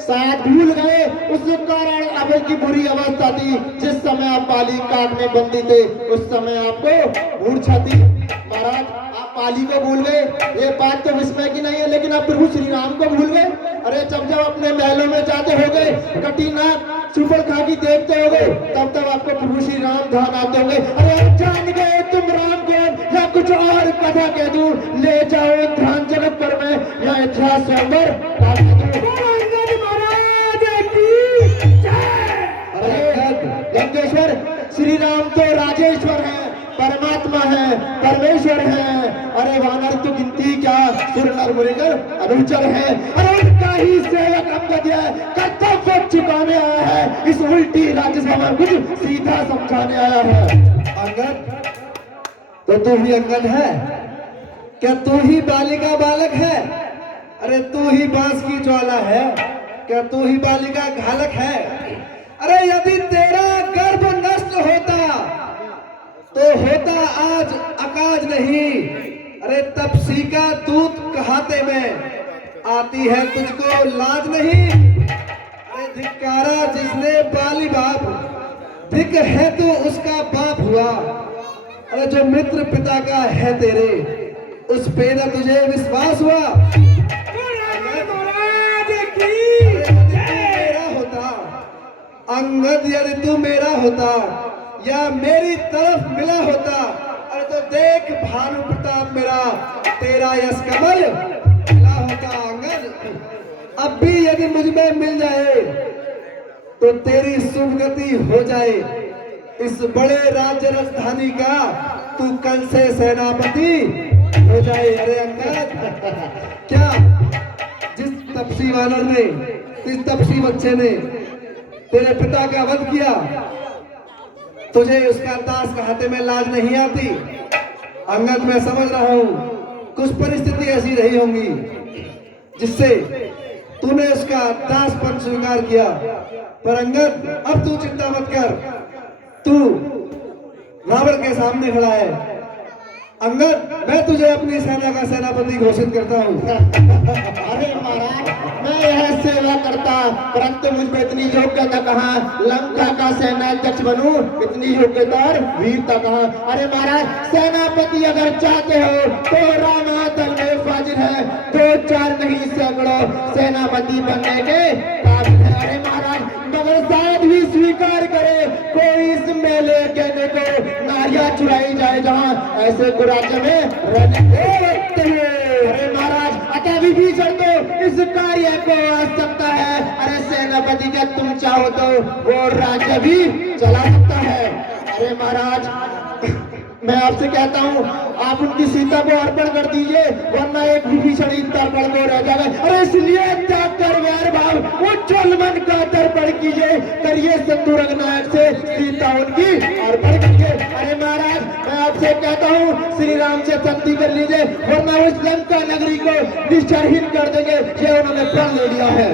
शायद भूल गए उस कारण अब की बुरी अवस्था थी। जिस समय आप बाली काट में बंदी थे, उस समय आपको मूर्छा थी। महाराज, आप बाली को भूल गए, ये बात तो विस्मय की नहीं है, लेकिन आप प्रभु श्री राम को भूल गए। अरे जब जब अपने महलों में जाते हो गए, कटीना सुपर खाकी देखते हो गए, तब तब आपको प्रभु श्री राम ध्यान आते होंगे। अरे अब जान गए तुम राम कौन, या कुछ और कथा कह दूं? ले जाओ ध्यान जनक पर मैं, या इतिहास स्वयंवर काट दूं। अरे लंकेश्वर, श्री राम तो राजेश्वर है, परमात्मा है, परमेश्वर है। अरे वानर तो गिनती क्या, सुर नर मुनिकर अनुचर है। अरे उनका ही सेवक अंगद है, कर्तव्य चुकाने आया है। इस उल्टी राज्यसभा में कुछ सीधा समझाने आया है। अंगद? तो तू ही अंगद है? क्या तू ही बालिका बालक है? अरे तू ही बांस की ज्वाला है, क्या तू ही बाली का घालक है? अरे यदि तेरा गर्भ नष्ट होता तो होता आज अकाज नहीं। अरे तपसी का दूत कहाते में आती है तुझको लाज नहीं। अरे धिक्कारा जिसने बाली बाप, धिक है तो उसका बाप हुआ। अरे जो मित्र पिता का है तेरे, उस पे न तुझे विश्वास हुआ। मेरा होता अंगद, यदि तू मेरा होता या मेरी तरफ मिला होता, अरे तो देख भानु प्रताप मेरा तेरा यश कमल मिला होता अंगद। अब भी यदि मुझ में मिल जाए तो तेरी शुभ गति हो जाए। इस बड़े राज्य राजधानी का तू कल से सेनापति हो जाए। अरे अंगद, क्या जिस तपसी वानर ने, इस तपसी बच्चे ने तेरे पिता का वध किया, तुझे उसका दास कहते में लाज नहीं आती? अंगद, मैं समझ रहा हूं कुछ परिस्थिति ऐसी रही होंगी जिससे तूने उसका दासपन स्वीकार किया। पर अंगद, अब तू चिंता मत कर, तू रावण के सामने खड़ा है। अंगद, मैं तुझे अपनी सेना का सेनापति घोषित करता हूँ। अरे महाराज, मैं यह सेवा करता, परंतु मुझ में इतनी योग्यता कहाँ? लंका का सेनाध्यक्ष बनूं, इतनी योग्यता और वीरता कहाँ? अरे महाराज, सेनापति अगर चाहते हो तो रामादल में फाजिल है, 2-4 नहीं सैकड़ों सेनापति बनने के काबिल है। अरे महाराज, मगर शायद भी स्वीकार करे कोई इस मेले कहने को नारियां चुराई जाए जहाँ ऐसे को राज्य में रहने दे। अरे महाराज, अतः विभीषण तो इस कार्य को आ सकता है। अरे सेनापति, क्या तुम चाहो तो वो राज्य भी चला सकता है। अरे महाराज, मैं आपसे कहता हूँ आप उनकी सीता को अर्पण कर दीजिए, वरना एक विभीषण ही तर्पण को रह जाएगा। अरे इसलिए त्याग कर वैर भाव उज्ज्वल मन का तर्पण कीजिए, करिए सिंधु रंगनायक से सीता उनकी अर्पण कीजिए। अरे महाराज, मैं आपसे कहता हूँ श्री राम से संधि कर लीजिए, वरना उस लंका नगरी को निश्चरहीन कर देंगे, ये उन्होंने प्रण ले लिया है।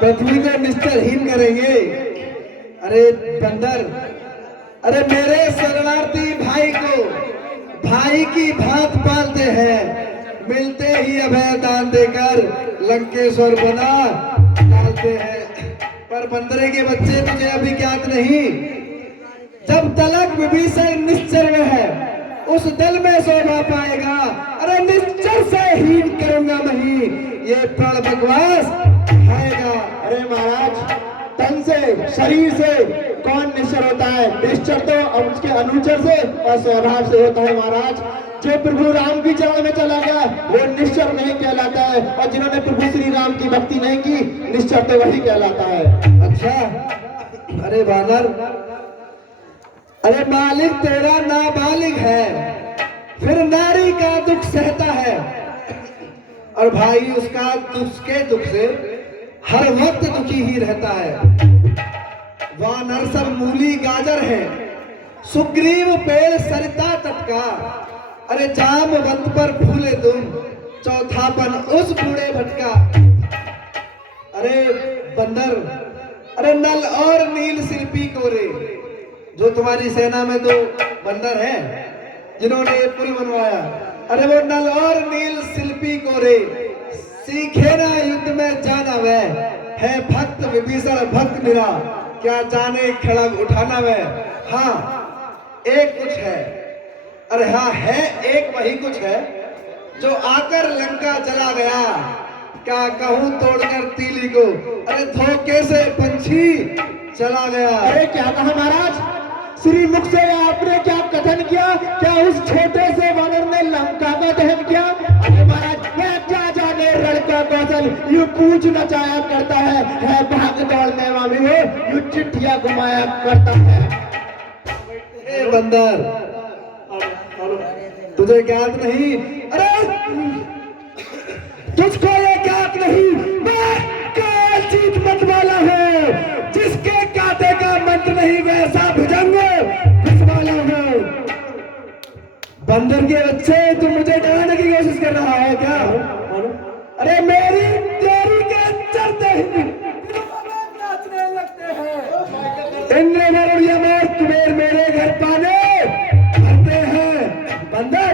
पृथ्वी को निश्चरहीन करेंगे? अरे बंदर, अरे मेरे शरणार्थी भाई को भाई की भांत पालते हैं, मिलते ही अभय दान देकर लंकेश्वर बना डालते हैं। पर बंदरे के बच्चे, तुझे अभी ज्ञात नहीं, जब तलक विभीषण निश्चर में है उस दल में शोभा पाएगा। अरे निश्चर से हीन करूंगा नहीं, ये प्रण बकवास आएगा। अरे महाराज, तन से, शरीर से कौन निश्चर होता है? निश्चर तो उसके अनुचर से और स्वभाव से होता है महाराज। जो प्रभु राम की चरण में चला गया वो निश्चर नहीं कहलाता है, और जिन्होंने प्रभु श्री राम की भक्ति नहीं की, निश्चर तो वही कहलाता है। अच्छा, अरे वानर, अरे मालिक तेरा नाबालिग है, फिर नारी का दुख सहता है, और भाई उसका दुख से हर वक्त दुखी ही रहता है। वानर सब मूली गाजर है, सुग्रीव पेड़ सरिता तट का, अरे जामवंत पर फूले तुम, चौथापन उस बूढ़े भटका। अरे बंदर, अरे नल और नील शिल्पी कोरे, जो तुम्हारी सेना में 2 बंदर हैं जिन्होंने ये पुल बनवाया, अरे वो नल और नील शिल्पी कोरे, सीखे ना युद्ध में जाना वह, है भक्त विभीषण भक्त निरा, क्या जाने खड़ग उठाना वह। हाँ, एक कुछ है, अरे हाँ है एक वही कुछ है जो आकर लंका चला गया, क्या कहूँ तोड़कर तीली को, अरे धोखे से पंछी चला गया। अरे क्या कहा महाराज? श्री मुख से आपने क्या कथन किया? क्या उस छोटे से वानर ने लंका का दहन किया? अरे महाराज, मैं क्या जाने रण का कौशल, यूं पूछ नचाया करता है भाग दौड़ने वाली वो यूं चिट्ठियां घुमाया करता है। ए बंदर, तुझे ज्ञात नहीं? अरे तुझको ये ज्ञात नहीं, मैं कालजीत मत वाला हूँ, जिसके कांटे का मंत्र नहीं वैसा भुजंग वाला हूँ। बंदर के बच्चे, तुम मुझे डराने की कोशिश कर कर रहा है क्या? अरे मेरी तेरी के चलते ही नाचने लगते हैं। इन्ने मरुड़िया मोर कुबेर मेरे घर पाने भरते हैं। बंदर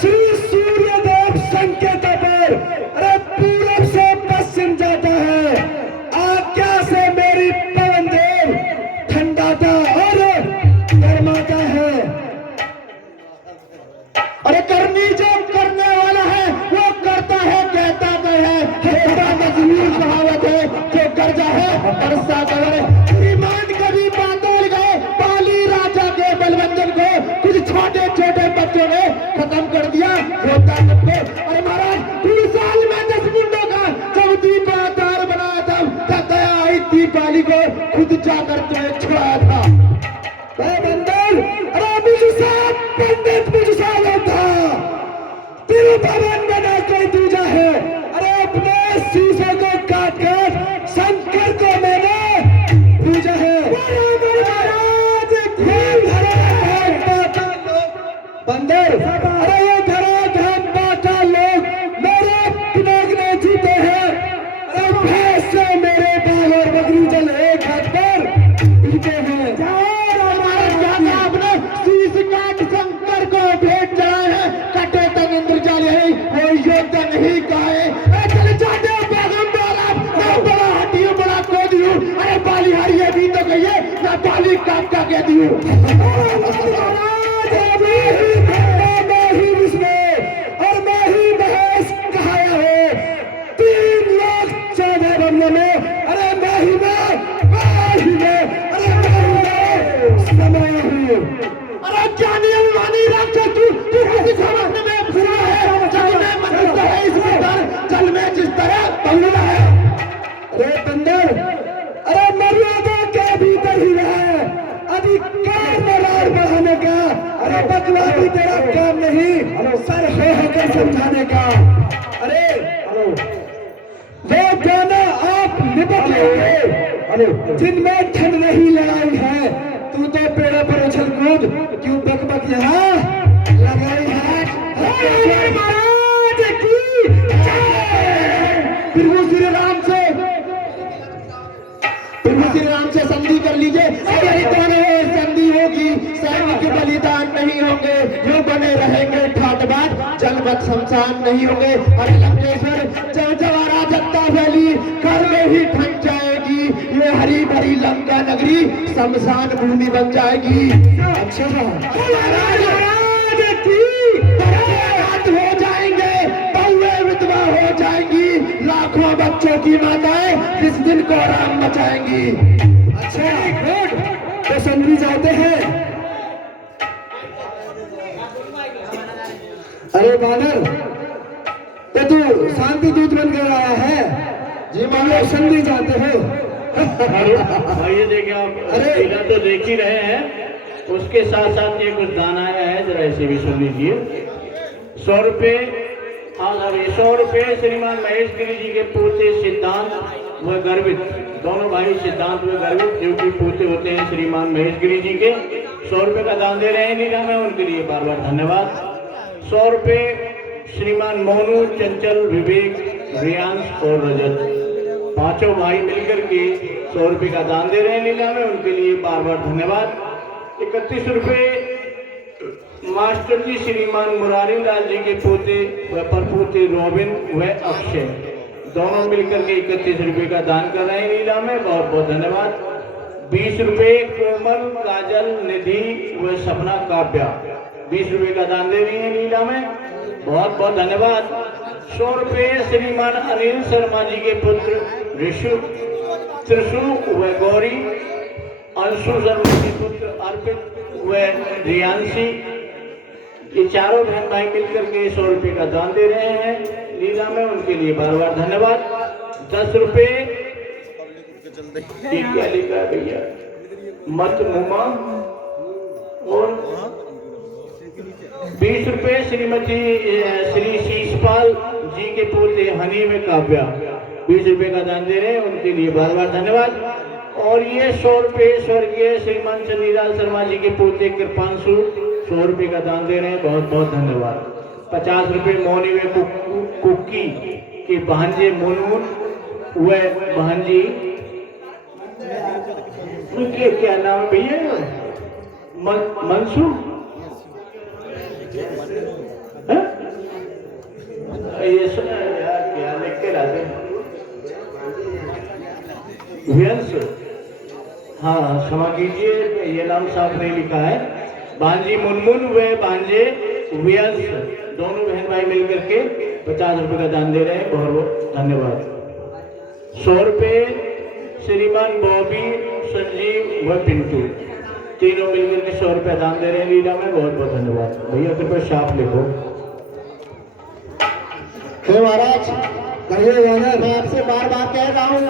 श्री सूर्यदेव संकेत पर अरे पूरब से पश्चिम जाता है। आज्ञा से मेरी पवन देव ठंडाता और गर्माता है। अरे करनी जो करने वाला है वो करता है, कहता तो है। कहता मजबूर कहावत है, जो कर्जा है बरसा करे। श्रीमान कभी बातोल गए पाली राजा के बलबंदन को कुछ छोटे छोटे बच्चों ने खत्म कर दिया होता सबको। अरे महाराज 2 साल में 10 मुंडों का जब दीपावतार बनाया तब दया आई दीपावली को खुद जाकर तुम्हें छुड़ाया था। बंदर अरे मुझ साहब पंडित मुझ साहब था। तिरुभवन बना कोई दूजा है। अरे अपने शीशे को काट कर शंकर को मैंने पूजा है। महाराज बंदर अरे ये धराधाम बाटा लोग मेरे दिमाग में जीते हैं। अरे भैंस से मेरे बाल और बकरी जल एक हाथ पर पीते हैं। आपने शीश काट शंकर को भेंट चढ़ाए हैं। कटे तक इंद्रजाल यही वो योद्धा नहीं कहे। चले जाते पैगंबर आप मैं बड़ा हड्डी हूँ बड़ा कोदी हूँ। अरे बाली हरिये भी तो कहिए मैं बाली काट का कहती हूँ। मैं ही विष्णु और मैं ही महेश कहाया है। 3 लाख 14 बंगले में अरे मैं ही अरे मैं समय हूँ। अरे ज्ञानी अभिमानी राक्षस तू किसी समझने में फुला है। जल में मनुष्य है इस प्रकार जल में जिस तरह बंगला है। अरे बंदर अरे मर्यादा के भीतर ही रहे। अधिकार में रार बढ़ाने का अरे बदला भी तेरा काम नहीं। सर हो होकर समझाने का। अरे वो जाना आप निपट लेंगे जिनमें ठंड नहीं लड़ाई है। तू तो पेड़ों पर उछल कूद क्यों बक यहाँ लगाई है। महाराज की प्रभु श्री राम से संधि कर लीजिए। यही दोनों संधि होगी सैनिक बलिदान नहीं होंगे। जो बने रहेंगे ठाट बाट जनमत शमशान नहीं होंगे। अरे लंकेश्वर जब जवारा जत्ता फैली घर में ही ठंड जाएगी। ये हरी भरी लंका नगरी शमशान भूमि बन जाएगी। अच्छा हो जाएंगे बहुए विधवा हो जाएंगी। लाखों बच्चों की माताएं इस दिन को आराम मचाएंगी। अच्छा गुड तो संधि जाते हैं। अरे बानर तो तू शांति दूत बनकर आया है। जी मानो संधि जाते हो। भाई देखिए आप अरे तो देख ही रहे हैं। उसके साथ साथ ये कुछ दान आया है, जरा इसे भी सुन लीजिए। 100 रुपये। हाँ सर, 100 रुपये श्रीमान महेश गिरी जी के पोते सिद्धांत व गर्वित, दोनों भाई सिद्धांत व गर्वित जो कि पोते होते हैं श्रीमान महेश गिरी जी के, 100 रुपये का दान दे रहे हैं नीला में। उनके लिए बार बार धन्यवाद। 100 रुपये श्रीमान मोनू, चंचल, विवेक, रियांश और रजत, पांचों भाई मिलकर के 100 रुपये का दान दे रहे हैं लीला में। उनके लिए बार बार धन्यवाद। 31 रुपये मास्टर जी श्रीमान मुरारी लाल जी के पोते व परपोते रॉबिन व अक्षय, दोनों मिलकर के 31 रुपये का दान कर रहे हैं लीला में। बहुत बहुत धन्यवाद। 20 रुपये कोमल, काजल, निधि व सपना काव्या 20 रुपये का दान दे रही है लीला में। बहुत बहुत धन्यवाद। 100 रुपये श्रीमान अनिल शर्मा जी के पुत्र ऋषु, त्रिशु व गौरी, अंशु शर्मा के पुत्र अर्पित व रियांशी, ये चारों बहन भाई मिलकर के 100 रुपये का दान दे रहे हैं लीला में। उनके लिए बार बार धन्यवाद। 10 रुपये क्या लिखा है भैया, मत मुमा। और 20 रुपये श्रीमती श्री शीशपाल जी के पोते हनी में काव्या 20 रुपये का दान दे रहे हैं। उनके लिए बार बार धन्यवाद। और ये 100 रुपये स्वर्गीय श्रीमान चंदीलाल शर्मा जी के पोते कृपांशु 100 रुपये का दान दे रहे हैं। बहुत बहुत धन्यवाद। 50 रुपए मौनी वे कुक्की के भांजे मुनमुन वे भांजी उनके क्या नाम भैया मनसू ये सुना यार क्या लिख के लाते व्यंश। हाँ क्षमा कीजिए ये नाम साफ नहीं लिखा है। भांजी मुनमुन व भांजे व्यंश दोनों बहन भाई मिलकर के 50 रुपए का दान दे रहे हैं। बहुत बहुत धन्यवाद। 100 रुपए श्रीमान बॉबी संजीव व पिंटू तीनों मिलकर के 100 रुपए दान दे रहे हैं लीला में। बहुत बहुत धन्यवाद भैया। कृपया साफ लिखो। हे महाराज, कहिए वानर। मैं आपसे बार बार कह रहा हूँ,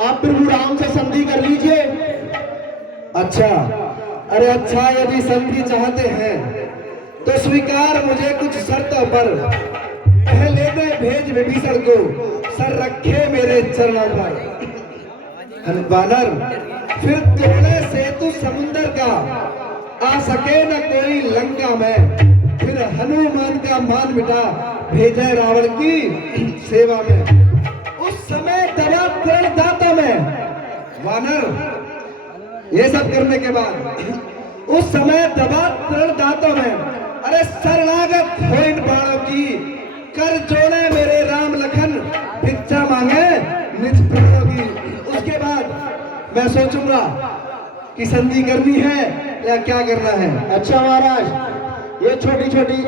आप प्रभु राम से संधि कर लीजिए। अच्छा, अरे अच्छा, यदि संधि चाहते हैं तो स्वीकार मुझे कुछ शर्तों पर। पहले में भेज विभीषण को, सर रखे मेरे चरणों पर। वानर, फिर तोड़े सेतु समुंदर का, आ सके न कोई लंका में। फिर हनुमान का मान मिटा, भेजे रावण की सेवा में। उस समय दबा प्रण दाता में। वानर, ये सब करने के बाद उस समय दबा प्रण दाता में, अरे शरणागत हो इन बाणों की, कर जोड़े मेरे राम लखन, भिक्षा मांगे निज प्राणों की। उसके बाद मैं सोचूंगा कि संधि करनी है या क्या करना है। अच्छा महाराज, ये छोटी छोटी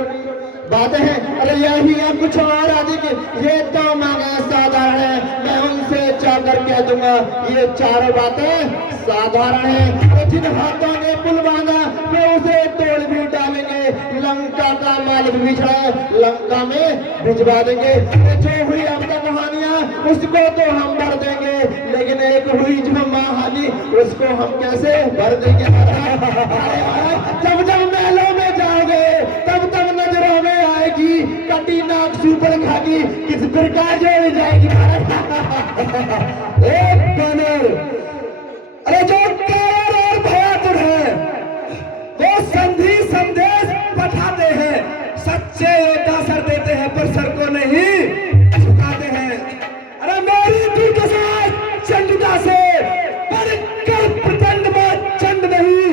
बातें हैं। अरे यही आप कुछ और अधिक, ये तो मांगे साधारण है, मैं उनसे जाकर कह दूंगा। ये चारों बातें साधारण है। जिन हाथों ने पुल बांधा वे उसे तोड़ भी डालेंगे। लंका का माल बिछड़ा लंका में भिजवा देंगे। जो हुई अब तक कहानियां उसको तो हम भर देंगे, लेकिन एक हुई जो महाहानि उसको हम कैसे भर देंगे। जब जब महलों में जाओगे तब तब नजरों में आएगी कटी नाक सुपर खागी, किस प्रकार जोड़ जाएगी। एक वानर, अरे जो कायर और भयातुर है वो संधि संदेश पठाते हैं। सच्चे योद्धा सर देते हैं पर सर को नहीं झुकाते हैं। अरे मेरी दुर्दशा चंडिका से बढ़कर प्रचंड में चंड नहीं,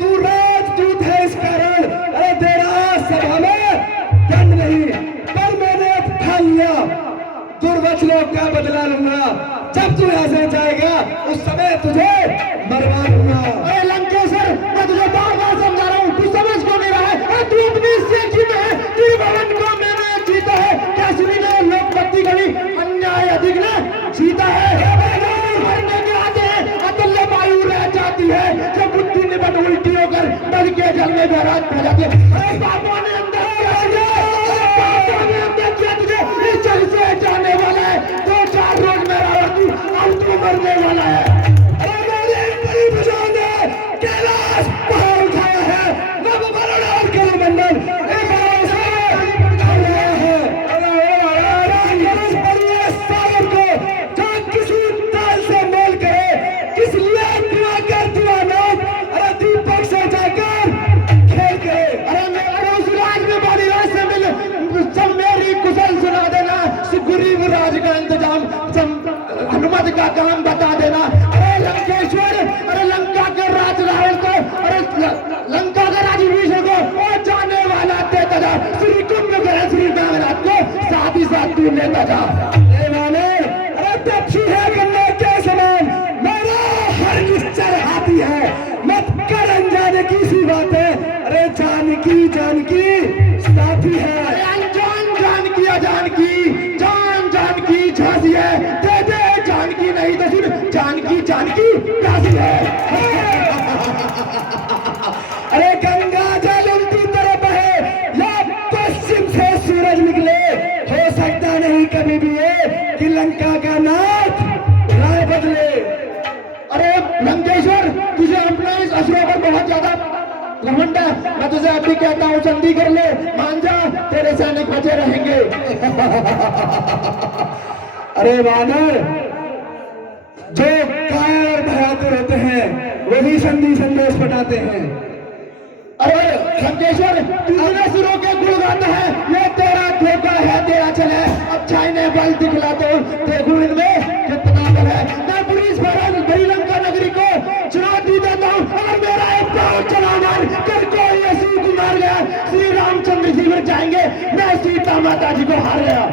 तू राजदूत है इस कारण। अरे तेरा सभा में दंड नहीं, पर मैंने ठान लिया दुर्वचनों का बदला लूंगा। जब तू यहाँ से जाएगा उस समय तुझे मरवा दूंगा। अरे लंकेश्वर, मैं तुझे बार बार समझा रहा हूँ, तू समझ को नहीं रहा है। तू अपनी सेठी में है, त्रिभुवन को मैंने जीता है। केसरी ने लोकभक्ति कभी अन्याय अधिक ने जीता है। मरने के आते हैं अतुल्य वायु रह जाती है, जब बुद्धि निपट उल्टी होकर नद के जल में बहरात हो जाती है। अरे पापों ने अंदर किया तुझे, इस जल से जाने वाला है। 2-4 रोज में रहा तू, अब तू मरने वाला है। कैलाश पहाड़ उठाया है, नव वरुण और कमंडल सागर को जो किसी ताल से मोल करे, किस लिए दिवाकर दीवानों, अरे दीपक से जाकर खेल करे। अरे उस राज में बड़ी राज से मिल, सब मेरी कुशल सुना देना। सुग्रीव राज का इंतजाम, हनुमत का काम बता देना। अरे लंकेश्वर, अरे लंका के राज रावण को, अरे लंका के राज विभीषण को वो जाने वाला देता जा। श्री कुंभकर्ण श्री नागराज को साथ ही साथ तू लेता जा। अरे दक्षिण है गन्ने के समान, मेरा हर निश्चर हाथी है। मत कर अनजाने की सी बातें, अरे जानकी जानकी साथी है। अरे अनजान जानकी अजानकी, जान जानकी झांसी है। दे दे जानकी, नहीं तो सुन जानकी जानकी काशी है। अरे गंगा जल उल्टी तरफ है या पश्चिम से सूरज निकले, हो सकता नहीं कभी भी ये कि लंका का नाथ राय बदले। अरे लंकेश्वर, तुझे अपने इस असुरों पर बहुत ज्यादा घमंड है। मैं तुझे अभी कहता हूँ संधि कर ले, मान जा, तेरे सैनिक बचे रहेंगे। अरे वानर, जो कायर और भयातुर होते हैं वही संधि संदेश पठाते हैं। अरे लंकेश्वर, तू असुरों के गुण गाता है, ये बल दिखलाता हूँ, देखो इनमें कितना बल है। मैं पुलिस बड़ी लंका नगरी को चुनौती देता हूँ, अगर मेरा एक पाँव चला मार कर कोई ऐसी को मार गया, श्री रामचंद्र जी मर जाएंगे, मैं सीता माता जी को हार गया।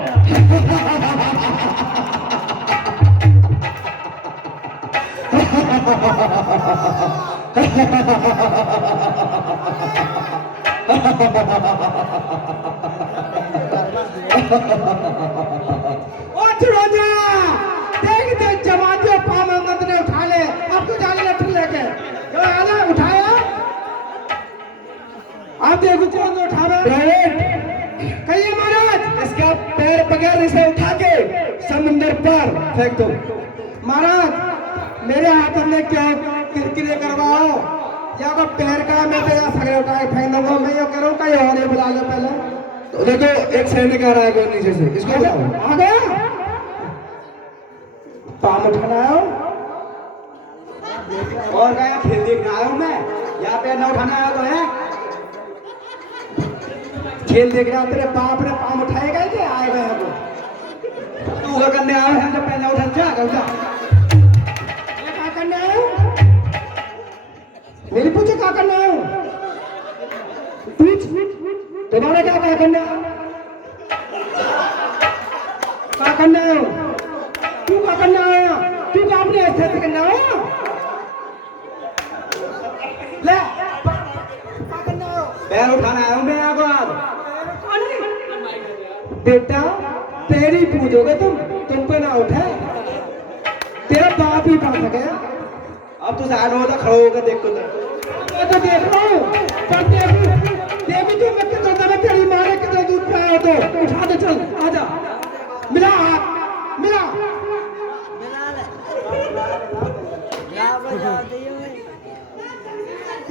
देख दे जवान जो पाम अंगद ने उठा ले, अब तो जाने लठ लेके आना उठाया। आप देखो कौन उठावे। कहिए महाराज, इसका पैर पकड़ इसे उठा के समुंदर पर फेंक दो। महाराज मेरे हाथ में क्या किरकिरे करवाओ, या को पैर का मैं तेरा सगरे उठा के फेंक दूंगा। मैं ये करूँ कहीं और ये बुला लो पहले। तो देखो एक सैनिक आ रहा है कोई नीचे से, इसको बुलाओ। आ गया पाम उठाना है और गया फिर देखना आया हूँ मैं, यहाँ पे ना उठाना आया तो है खेल देख रहा। तेरे बाप ने पाम उठाए गए थे, आए गए हैं वो। तू क्या करने आया है? जब पहले उठा जा क्या करने आया? मेरी पूछे क्या करने आया? पूछ तुम्हारे क्या करने आया? क्या करने आया? तू क्या करने आया? तू क्या अपने ऐसे करने आया? ले क्या करने आया? पैर उठाना आया हूँ मैं यहाँ पर। बेटा तेरी पूजोगे तुम पे ना उठे, तेरा बाप ही पा सके। अब तो साइड होता खड़ो होकर देखो मैं तो देख रहा हूँ, पर देखो तू मैं कितना दबे तेरी मारे कितना दूर पे आया तो उठा दे, चल आजा, मिला हाथ मिला।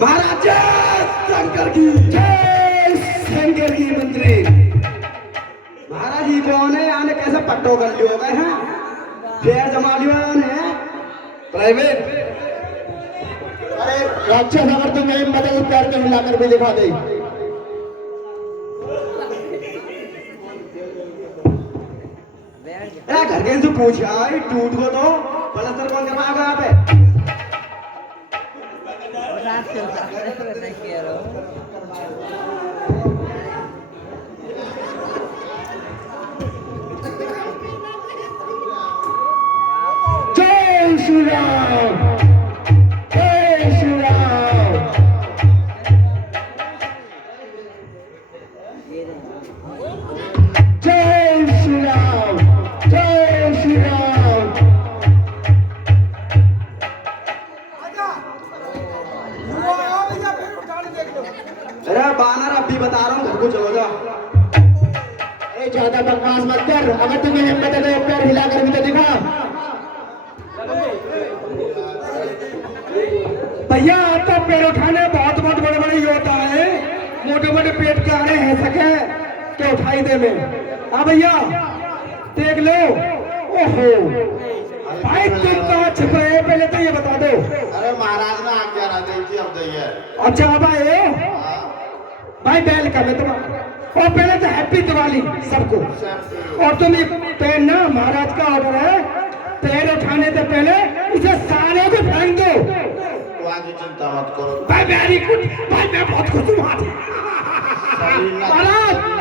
महाराज जय शंकर की, जय शंकर की मंत्री। महाराज जी कौन है? आने कैसे पट्टो कर लियो गए हैं, फेर जमा लियो ने प्राइवेट। अरे राक्षस, अगर तुम मेरी मदद करके हिलाकर भी दिखा दे। घर के से पूछ आई टूट को तो पलस्तर कौन करवाएगा यहाँ पे? जय श्री राम, जय श्री राम। जय श्री राम, जय श्री राम। अरे बानर अभी बता रहा हूँ, घर को चलो जा। अरे ज्यादा बकवास मत कर, अगर तुम्हें हिम्मत है तो पैर हिलाकर भी तो दिखा। भैया आपका पैर उठाने बहुत बहुत बड़े बड़े होता है, मोटे मोटे पेट के आने हैं सके के उठाई दे में। हाँ भैया देख लो। ओहो भाई तुम कहाँ छिप रहे हैं, पहले तो ये बता दो। अरे महाराज ना आज्ञा ना देखिए, अब दैया। अच्छा भाई भाई वेलकम है तुम्हारा। और पहले तो हैप्पी दिवाली सबको। और तुम ये पहनना, महाराज का ऑर्डर है, पैर उठाने से पहले इसे सारे को फेंक दो। आगे चिंता मत करो भाई वेरी गुड भाई, मैं बहुत खुश हूँ महाराज।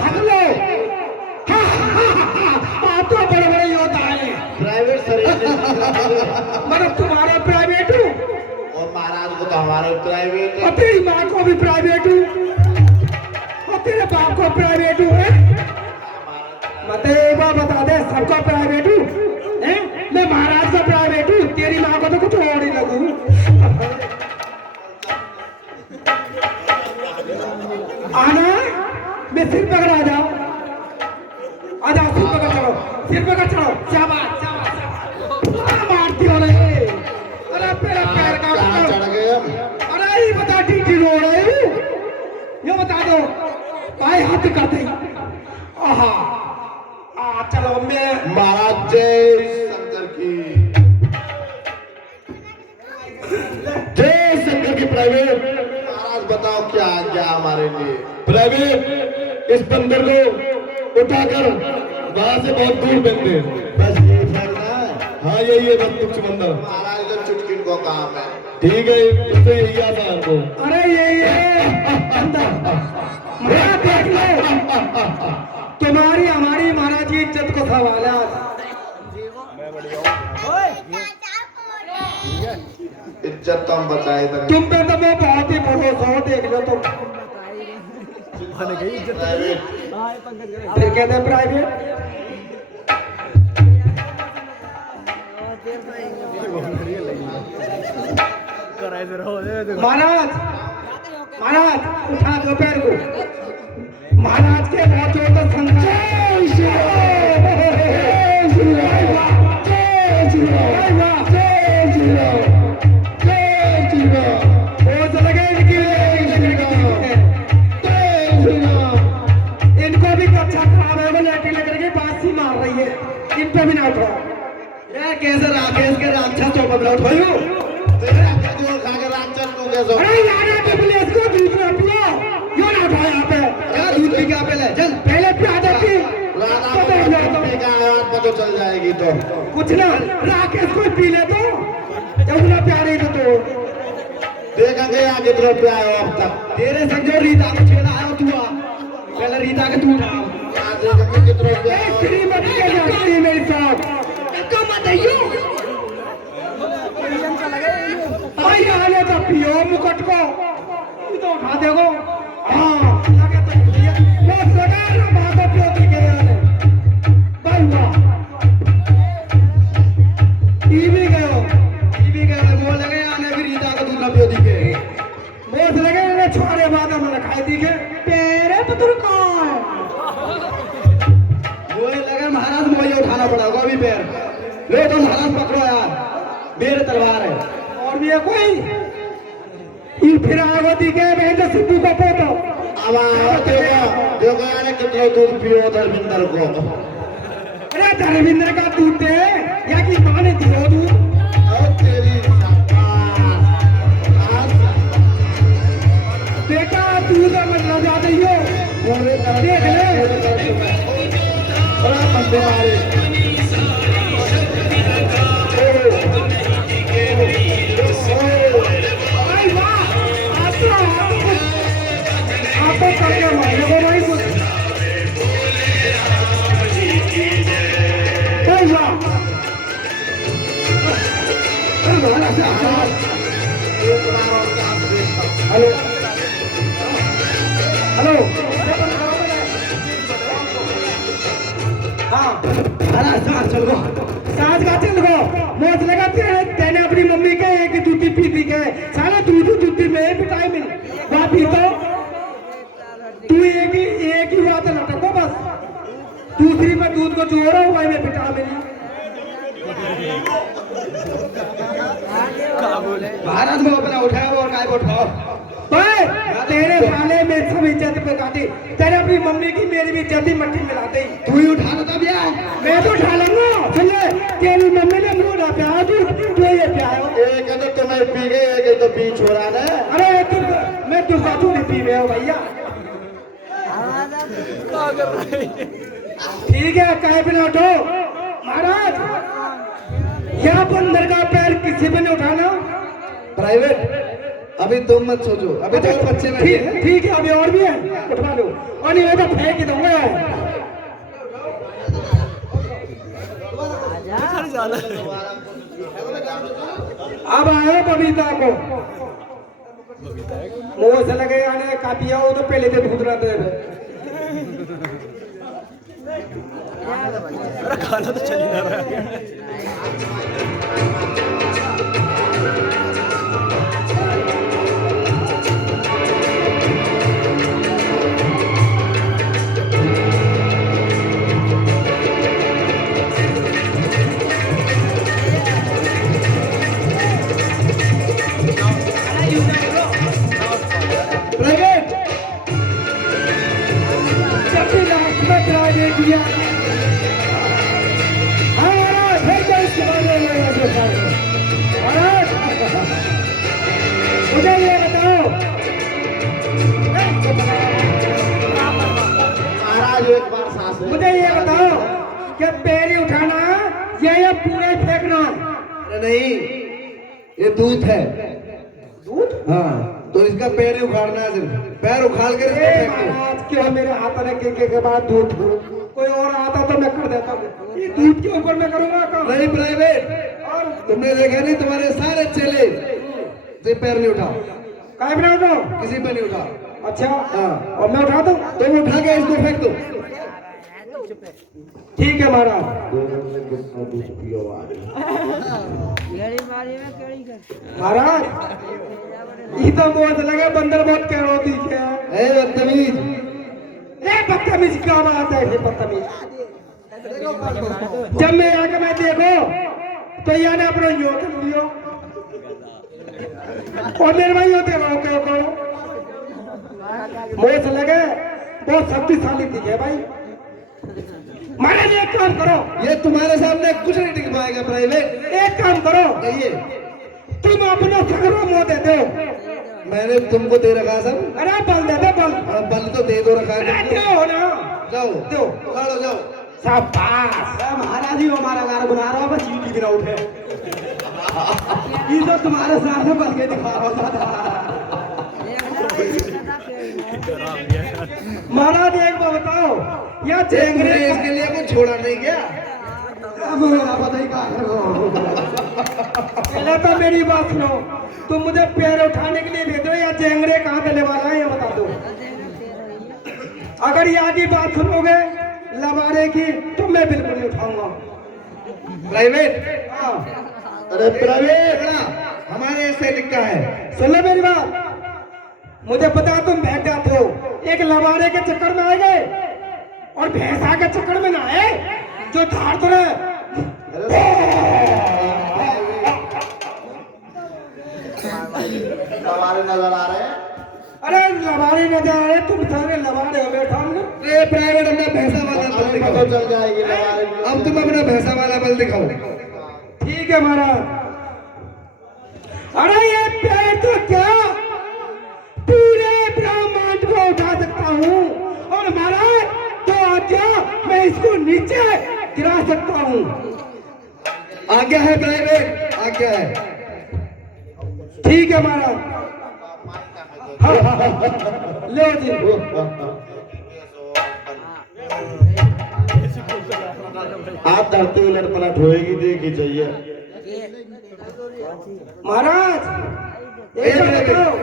हंस लो, आप तो बड़े बड़े योद्धा हैं। प्राइवेट शरीर मतलब तुम्हारा प्राइवेट हूँ और महाराज को तो हमारे प्राइवेट और तेरी माँ को भी प्राइवेट हूँ और तेरे बाप को प्राइवेट हूँ। मत एक बार बता दे, सबका प्राइवेट हूँ। मैं महाराज का प्राइवेट हूँ, तेरी माँ को तो कुछ और ही लगू। आना मैं सिर पकड़ आ जाओ, आ जाओ सिर पकड़ चढ़ो, सिर पकड़ चढ़ो। शाबाश शाबाश मारती हो रही। अरे मेरा पैर का चढ़ गए हम। अरे ये बता टीटी रो रहे हो, ये बता दो भाई हाथ करते ही। आहा चलो मैं महाराज जय शंकर की, जय शंकर की। प्राइवेट महाराज बताओ क्या आज्ञा हमारे लिए। प्राइवेट इस बंदर को उठाकर वहाँ से बहुत दूर बनते हैं। बस ये फैलना है। हाँ यही है बंदूक समंदर। महाराज तो चुटकिन को काम है। ठीक है तो यही आता है हमको। अरे ये महाराज देख लो, तुम्हारी हमारी महाराज की इज्जत को सवाल है आज। इज्जत तो हम बताए तक तुम पे तो मैं बहुत ही भरोसा हूँ, देख लो तुम। फिर कहते प्राइवेट। महाराज महाराज उठा दो पैर को। महाराज के हाथों का इनको भी कच्चा खराब है, लेटी लग रही बासी मार रही है। इन पे भी ना उठो यार। कैसे राकेश के राक्षस तो बदला उठायो। तेरा जोर खा के रामचंद्र को कैसे अरे यार एम्बुलेंस को दूध ना पियो, क्यों ना उठाओ यहाँ पे यार। दूध पी के आप पहले चल, पहले पिया दे पी। पता चल जाएगी तो कुछ ना राकेश को पी ले तो, जब ना प्यारे तो देखेंगे आगे तरफ पे आयो अब तक। तेरे संग जो रीता को छेड़ा आयो तू आ, पहले रीता के तू उठाओ। आज देखेंगे कितने पे आयो। श्रीमती के जाती मेरे साथ कम मत आइयो। आई आने तो पियो मुकुट को तो उठा देगो। हाँ लगे तो वो सरकार ना बात पियो के यार भाई वाह। टीवी गयो बोल लगे आने भी रीता को दूध ना पियो दिखे। बोल लगे ने छोरे बाद हमने खाई दिखे तेरे पुत्र को। वो लगे महाराज मुझे उठाना पड़ेगा अभी पैर। लो तो महाराज पकड़ो यार, मेरे तलवार है। और भी है कोई ये फिर आगे दिखे मैं तो सिद्धू का पोतो। अब आओ देखो यार कितने दूध पियो धर्मिंदर को। अरे धर्मिंदर का दूध दे या कि माँ ने दियो दूध। और तेरी शाबाश। बेटा दूध मत लो जा दियो। देख ले बड़ा बंदे मारे। भाई वाह आपको करके मारे वो भाई कुछ। भाई वाह हेलो हेलो हाँ अरे सांस चल गो, सांस का चल गो। मौज लगा तेने अपनी मम्मी के एक दूधी पीती के सारा दूधी में विटामिन बापी तो तू एक ही बात लटको बस। दूसरी में दूध को जोड़ो वही में विटामिन। भारत में अपना उठाया और काय उठाओ तेरे साले में सब इज्जत पे काटी। तेरे अपनी मम्मी की मेरी भी इज्जत मट्टी मिला दी। तू ही उठा लो तब यार, मैं तो उठा लूंगा। सुन ले तेरी मम्मी ने मुंह ना प्याया तू ये प्यायो। एक है तो तुम्हें पी गए, एक है तो पी छोड़ा ना। अरे तू मैं तू बातू नहीं पी रहे हो भैया। ठीक है कहे पे उठो महाराज। यहाँ बंदर का पैर किसी पे नहीं उठाना। प्राइवेट अभी तुम मत सोचो, अभी तो बच्चे बैठे हैं। ठीक है अभी और भी है उठा लो और नहीं मैं तो फेंक ही दूंगा। अब आयो बबीता को मुंह से लगे आने कापिया हो तो पहले से दूध रहा खाना तो चली जा रहा है। प्राइवेट चपटी लाख में करा दे दिया। हाँ फिर कोई सुना नहीं। महाराज नहीं, ये दूध है। दूध? हाँ, तो इसका पैर ही उखाड़ना है, सिर्फ पैर उखाड़ कर इसको ए फेंक दो। महाराज, क्यों मेरे हाथ में के बाद दूध? कोई और आता तो मैं कर देता हूँ, ये दूध के ऊपर मैं करूंगा काम? नहीं प्राइवेट, और तुमने देखा नहीं तुम्हारे सारे चेले से पैर नहीं उठा, काय बना दो? किसी पे नहीं उठा। अच्छा, हाँ। और मैं उठा दूं? तुम उठा के इसको फेंक दो। ठीक है महाराज। घड़ी मारी में कड़ी कर महाराज, ये तो बहुत लगे बंदर बहुत कह रही थी क्या? ए बदतमीज, ए बदतमीज क्या बात है? ये बदतमीज जब मैं आके मैं देखो तो यार ने अपना यो कर लियो और मेरे भाई होते रहो क्यों करो मुझे लगे बहुत शक्तिशाली दिखे भाई। महाराज एक काम करो, ये तुम्हारे सामने कुछ नहीं टिक पाएगा प्राइवेट। एक काम करो, कहिए। तुम अपना सगरो मुंह दे दो। मैंने तुमको दे रखा सब। अरे बल दे दो, बल। हाँ, बल तो दे दो रखा है अरे तुमको। दो ना, जाओ दो। उखाड़ो, जाओ। शाबाश। महाराज ही हमारा गाना बना रहा बस चीटी गिरा उठे। ये तो तुम्हारे सामने बल के दिखा रहा था। महाराज एक बात बताओ, या तुमने इसके लिए कुछ छोड़ा नहीं क्या? पता ही पहले तो मेरी बात सुनो, तुम मुझे पैर उठाने के लिए भेजो या जेंगरे कहाँ देने वाला है ये बता दो। अगर यहाँ की बात सुनोगे लबारे की तो मैं बिल्कुल नहीं उठाऊंगा। प्राइवेट, हाँ, अरे प्राइवेट हमारे ऐसे लिखा है। सुन लो मेरी बात, मुझे पता है तुम बैठ जाते हो, एक लबारे के चक्कर में आ गए और भैंसा के चक्कर में ना आए जो धार तो रहे। हमारे नजर आ रहे हैं। अरे लबारे नजर आ रहे, तुम सारे लबारे हो बैठा हमने। ए प्राइवेट, अपना भैंसा वाला बल पता दिखाओ। चल जाएगी हमारे। अब तुम अपना भैंसा वाला बल दिखाओ। ठीक है महाराज। अरे ये पैर तो क्या पूरे ब्रह्मांड को उठा सकता हूँ और महाराज तो आज्ञा मैं इसको नीचे गिरा सकता हूँ। आज्ञा है प्राइवेट, आज्ञा है। ठीक है महाराज। हाँ, हाँ, हाँ। लो जी। आप धरती उलट पलट होएगी, देखी चाहिए। महाराज एक बात बताओ,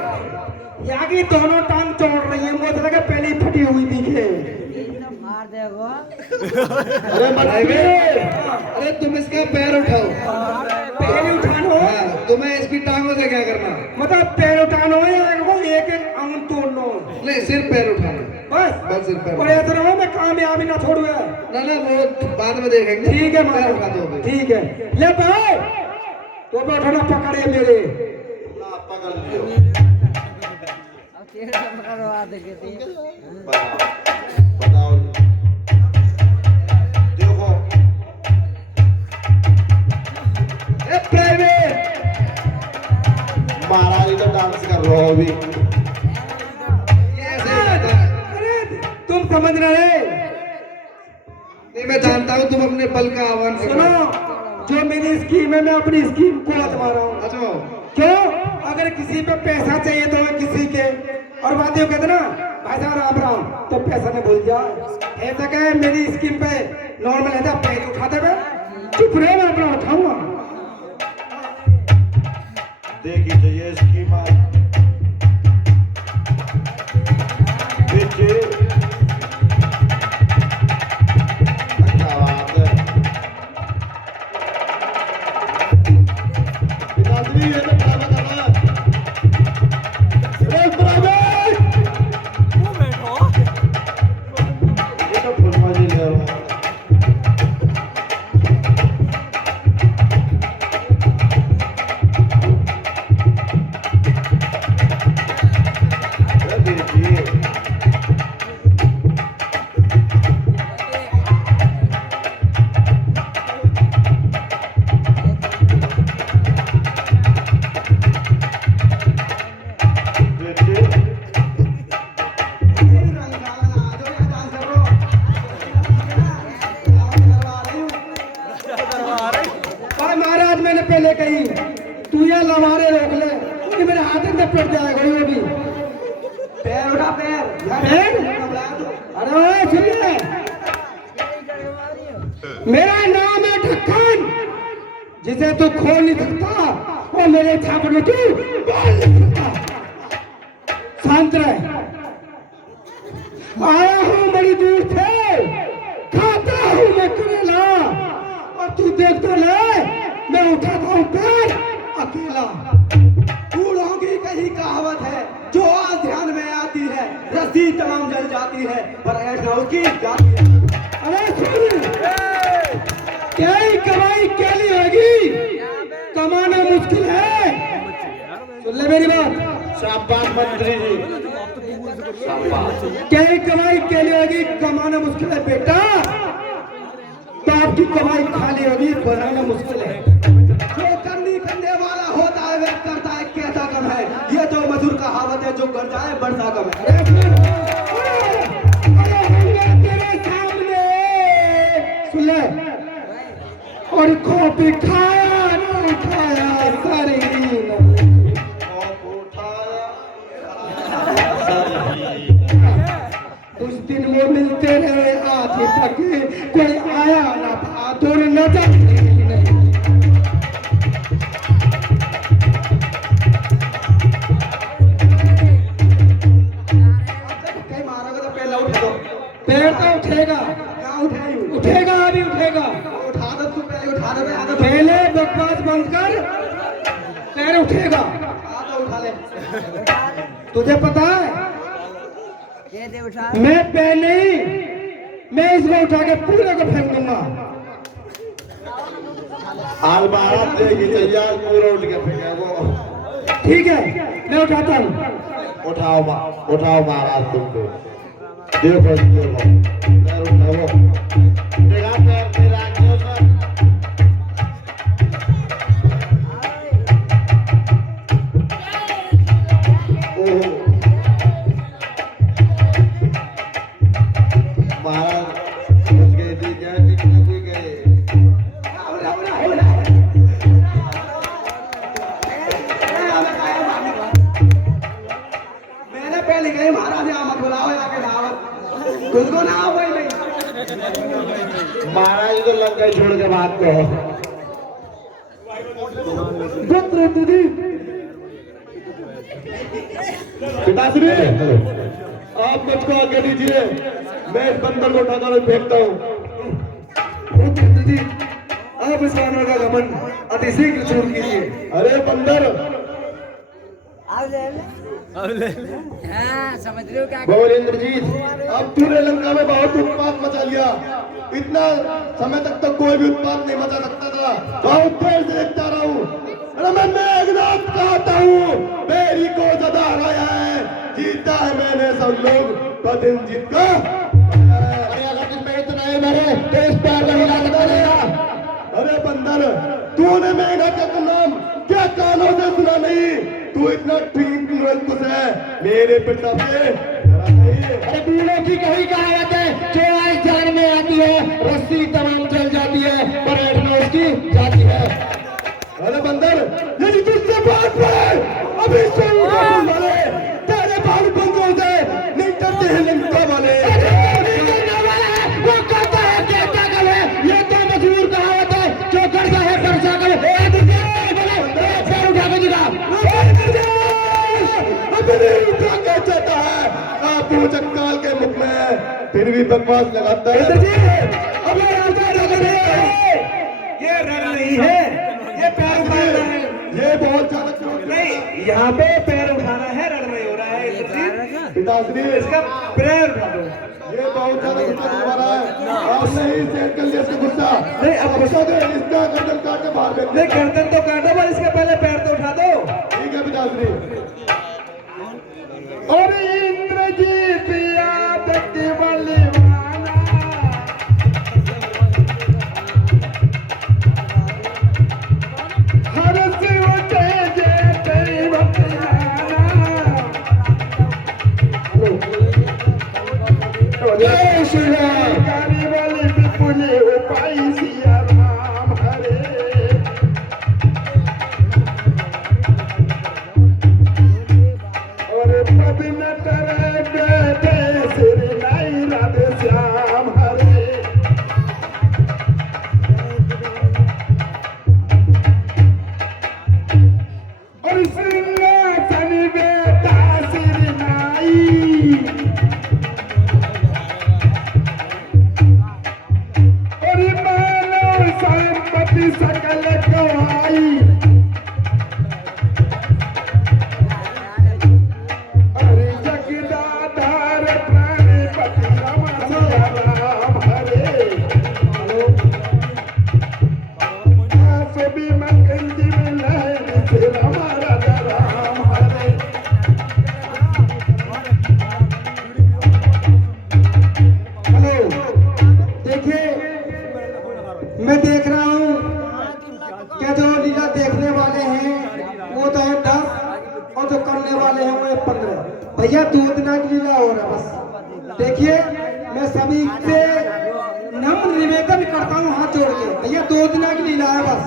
यहाँ की दोनों टांग चोड़ रही है, मुझे लगा पहले ही फटी हुई दिखे। मार देगा अरे प्राइवेट, अरे तुम इसका पैर उठाओ। पहले उठानो, हाँ, तुम्हें इसकी टांगों से क्या करना? मतलब पैर उठानो है या एक एक अंग तोड़नो? नहीं, सिर्फ पैर उठाना। बस सिर्फ पैर। और ऐसा ना हो मैं कामयाबी ना छोड़ू है। ना वो बाद में देखेंगे। ठीक है पैर उठा महाराज, दोगे। ठीक है। ले भाई तो बैठना पकड़े मेरे। पकड़ लियो। अब तेरे पकड़वा देंगे बताओ, देखो ए प्राइवेट, महाराज तो डांस कर रहे हो अभी। ये ऐसे ही रहता है। अरे तुम समझ रहे? नहीं, मैं जानता हूँ तुम अपने बल का आह्वान करो। सुनो, जो मेरी स्कीम है मैं अपनी स्कीम को आजमा रहा हूँ। अच्छा, क्यों? अगर किसी पे पैसा चाहिए तो मैं किसी के और बातें कहते ना भाई साहब राम राम तो पैसा ने भूल जा। ऐसा क्या है मेरी स्कीम पे नॉर्मल है जा पैसे उठाते हुए चुप रहे, मैं अपना उठाऊंगा। देखी चाहिए इसकी बात। देखिए क्या बात है। पिताश्री ये तो बराबर करना। अरे बराबर। ये तो फुलबाजी ले रहा हूँ। नहीं मेरे हाथ में लपेट जाएगा वो भी। पैर उठा पैर। पैर? अरे ओए सुन ले, मेरा नाम है ढक्कन, जिसे तू खोल नहीं सकता और मेरे झापड़ में तू बोल नहीं सकता। शांत रह। आया हूँ बड़ी दूर से, खाता हूँ मैं करेला, और तू देखता ले मैं उठाता हूँ पैर अकेला। बूढ़ों की कही कहावत है, जो आज ध्यान में आती है रस्सी तमाम जल जाती है, पर ऐसा उसकी जाती है। अरे सुन, क्या ही कमाई क्या ली होगी, कमाना मुश्किल है। सुन ले मेरी बात। शाबाश मंत्री जी, क्या ही कमाई क्या ली होगी, कमाना मुश्किल है बेटा। बाप की कमाई खाली होगी, बनाना मुश्किल है। जो करनी करने वाला होता है वह करता है कैसा कम है, ये तो मधुर कहावत है, जो कर जाए बरसा कम है। तेरे सामने सुन ले, और कॉपी खाया ना खाया सारी उस दिन वो मिलते रहे आधे तक, कोई आया ना था, दूर नजर नहीं। कहीं मारोगे तो पैर उठा दो। पैर तो उठेगा, क्या उठाई? उठेगा अभी उठेगा। उठा दो, तू पहले उठा दो। आधा पहले बकवास बंद कर, पैर उठेगा। उठा ले। तुझे पता है ये दे उठा। मैं पैर नहीं, मैं इसमें उठा के पूरे को फेंक दूंगा। आज बारात देगी चाहिए, आज पूरा उठ के फेंके वो। ठीक है मैं उठाता हूँ। उठाओ महाराज तुमको, देखो पैर उठाओ, तेरा पैर तेरा क्यों सर? महाराज कुछ गए थे क्या, कितना कोई गए? मैंने पहले कही महाराज यहाँ मत बुलाओ, यहाँ के दावत खुद को ना आओ भाई। महाराज को लंका ही छोड़ के बात कहो। पिताश्री, आप मुझको आगे दीजिए, मैं इस बंदर को उठाता हुआ फेंकता हूँ। जी आप इस वानर का गमन अति शीघ्र शुरू कीजिए। अरे बंदर, हाँ समझ रहे हो क्या? बोल इंद्रजीत, अब तूने लंका में बहुत उत्पात मचा लिया। इतना समय तक तो कोई भी उत्पात नहीं मचा सकता था। बहुत देर से देखता रहा हूँ। अरे मैं मेघनाथ कहता हूँ, मेरी को ज्यादा हराया है, जीता है मैंने सब लोग, बदिन जीत का। अरे अगर तुझमें इतना है मेरे, तो इस पैर को हिला सकता नहीं। अरे बंदर, तूने मेघनाथ का नाम क्या कानों से सुना नहीं? तू इतना ठीक कुछ है मेरे पिता पे। अरे बूढ़ों की कही कहावत है, जो आज जान में आती है रस्सी तमाम चल जाती है, पर ऐठना उसकी जाती है। अरे बंदर, यदि तुझसे बात पड़े अभी से वाले तेरे बाल बंद हो जाए, नहीं करते हैं लंका वाले। वो कहता है कहता कल है, ये तो मशहूर कहावत है, जो करता है परसा कल। पैर उठा के दिखा। उठा के चाहता है, आप मुझे काल के मुख में फिर भी बकवास लगाता है। ये रन नहीं है, ये पैर उठाना है। ये बहुत ज्यादा चोट नहीं, यहाँ पे पैर उठाना है, रन नहीं हो रहा है। इंद्रजीत, पिताश्री, इसका पैर उठा दो। ये बहुत ज्यादा गुस्सा दिखा रहा है। आपने ही सेट कर लिया इसका गुस्सा। नहीं, अब गुस्सा दे, इसका गर्दन काट के बाहर फेंक दे। नहीं, गर्दन तो काटो, पर इसके पहले पैर तो उठा दो। ठीक है पिताश्री। और इंद्रजीत याद बलिवाना, हर शिव जय जय तेरी बलिवाना। जय श्री राम। कारी बलि विपुल उपाय सिया राम हरे। भैया 2 दिन की लीला हो रहा है बस। देखिए मैं सभी से नम्र निवेदन करता हूँ हाथ जोड़ के, भैया 2 दिन की लीला है बस।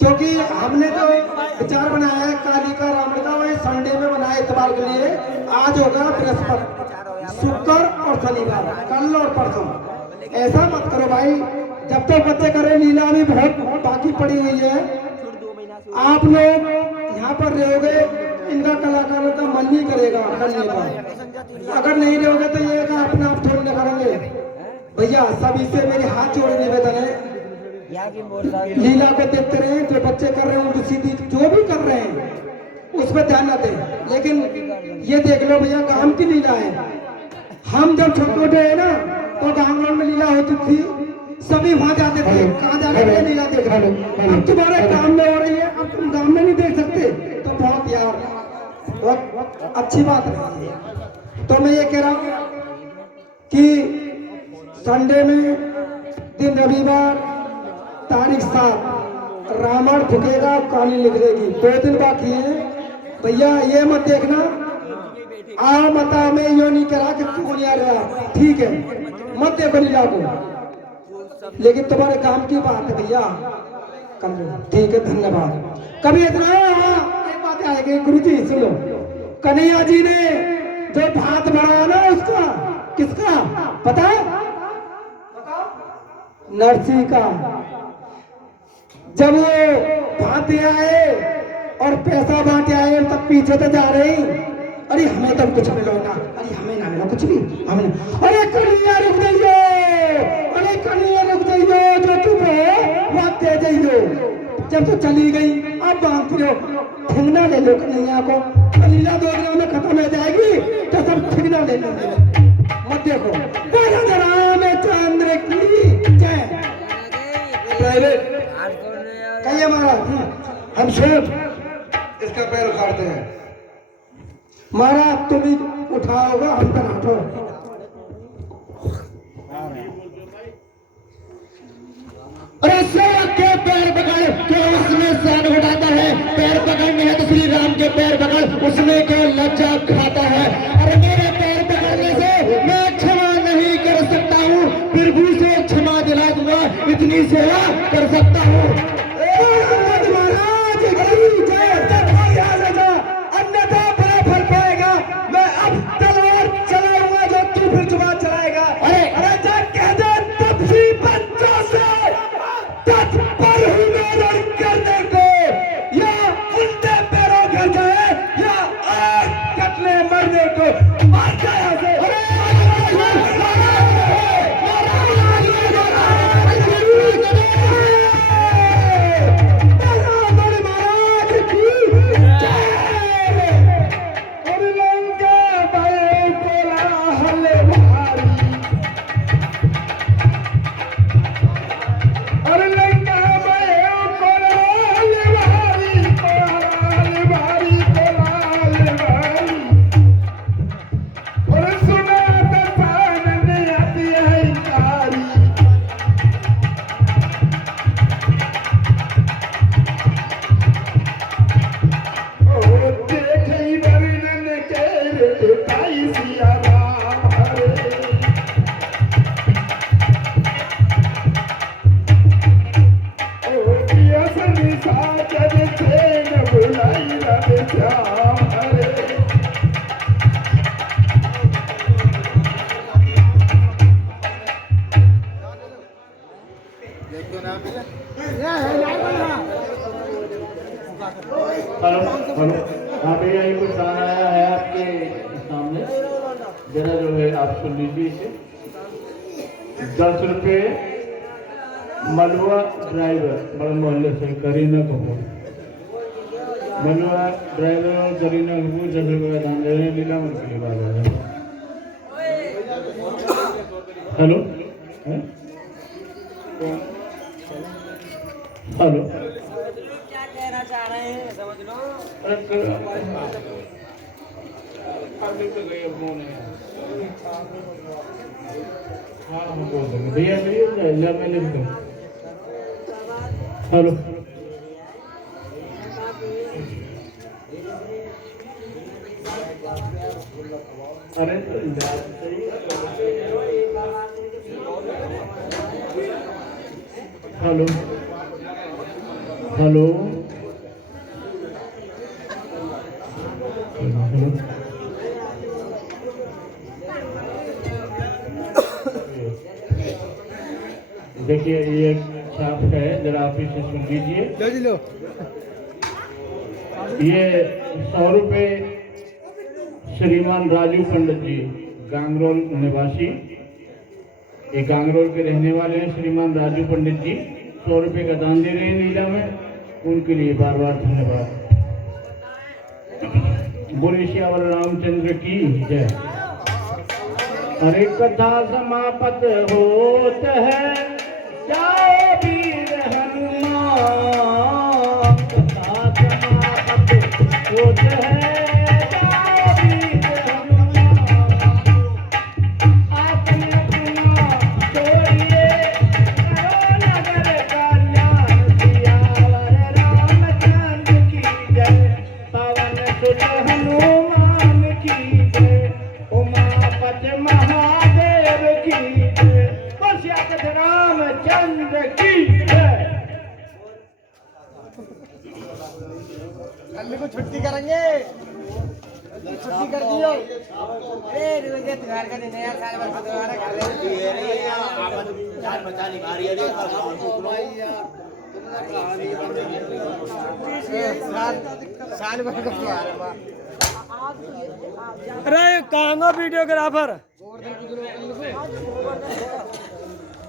क्योंकि हमने तो विचार बनाया है काली का रावण का वही संडे में बनाया इतवार के लिए। आज होगा बृहस्पति, शुक्र और शनिवार, कल और परसों। ऐसा मत करो भाई, जब तक बच्चे करें लीला भी बहुत बाकी पड़ी हुई है। आप लोग यहाँ पर रहोगे, इनका कलाकारों का मन नहीं करेगा करने का। अगर नहीं रहोगे तो ये का अपने आप थोड़ी ना करेंगे। भैया सभी से मेरे हाथ जोड़े निवेदन है, लीला को देखते रहे, जो बच्चे कर रहे हैं उनको सीधी जो भी कर रहे हैं उस पर ध्यान न दें। लेकिन ये देख लो भैया गांव की लीला है। हम जब छोटे हैं ना तो गांव में लीला होती थी, सभी वहां जाते थे, कहाँ जाके लीला देख रहे हो। अब तुम्हारे काम में हो रही है, अब तुम गांव में नहीं देख सकते तो बहुत यार बहुत अच्छी बात है। तो मैं ये कह रहा हूँ कि संडे में दिन रविवार तारीख 7 रावण फूकेगा, कहानी लिख देगी। 2 दिन बाकी है भैया, ये मत देखना आओ मता में यो नहीं करा कि क्यों नहीं आ रहा, ठीक है मत देखो लीला को, लेकिन तुम्हारे काम की बात है भैया कर लो, ठीक है धन्यवाद। कभी इतना एक बात आएगी गुरु जी सुनो, कन्हैया जी ने जो भात बढ़ाया ना उसका किसका पता है? नरसिंह का। जब वो भाते आए और पैसा बांटे आए तब पीछे तो जा रही, अरे हमें तब कुछ मिलो ना, अरे हमें ना मिलो कुछ भी, हमें ना। अरे कन्हैया रुक जाइयो, अरे कन्हैया रुक जाइयो, जो तुम हो वहाँ दे जाइयो। जब तो चली गई अब बांधती हो, ठिंगना ले लो कन्हैया को, लीला 2 दिनों में खत्म हो जाएगी तो सब ठिंगना ले लेंगे। मत देखो में चंद्र की जय। प्राइवेट कहिए महाराज, हम स्वयं इसका पैर उखाड़ते हैं। महाराज तुम ही उठाओगे, हम पर हटो। अरे सेवक के पैर पकड़ के उसमें सान उठाता है, पैर पकड़ने है तो श्री राम के पैर पकड़, उसमें के लज्जा खाता है। अरे मेरे पैर पकड़ने से मैं क्षमा नहीं कर सकता हूँ, प्रभु से क्षमा दिला दूंगा, इतनी सेवा कर सकता हूँ। अन्यथा बड़ा फल पाएगा। मैं अब तलवार चलाऊंगा जो तू फिर जुबान चलाएगा। अरे अरे जा कह दे तपसी बच्चों से तत्पर हूँ मैं रण करने को, या उल्टे पैरों घर जाए या आग कटने मरने को। मार जाए यहाँ से। हेलो हेलो, हाँ भैया ये कुछ गाना आया है आपके सामने, जरा जो है आप सुन लीजिए इसे। 10 रुपये मलवा ड्राइवर, बड़ा मोहल्ले से करीना कपूर, मलवा ड्राइवर और करीना कपूर 10 रुपये दान दे रहे हैं लीला मंच के बाद। हेलो हेलो, क्या कहना चाह रहे हैं समझ लो। हाँ हम बोल देंगे भैया, मैं लिख दूँ। हेलो अरे तो बात सही है। हेलो हेलो हेलो देखिए ये साफ है, जरा आप इसे सुन लीजिए। ये 100 रुपये श्रीमान राजू पंडित जी, गांगरोल निवासी, ये गांगरोल के रहने वाले हैं श्रीमान राजू पंडित जी, 100 रुपये का दान दे रहे हैं नीला में, उनके लिए बार बार धन्यवाद। बोले श्यावर रामचंद्र की जय। हरे कथा समापत होत है, जाओ वीर हनुमान, कथा समापत होत है, जाओ वीर हनुमान, अपना अपना छोड़िए, करो नगर कल्याण, सियावर रामचंद्र की जय, पवन सुत हनुमान की जय, उमापति महादेव की जय, बसिया रामचंद्र की जय। अम्मी को छुट्टी करेंगे, छुट्टी कर दियो। अरे रोजे त्योहार का दिन है यार, साल भर का त्योहार है, कर रहे हैं साल भर का त्योहार है। अरे कहाँ वीडियोग्राफर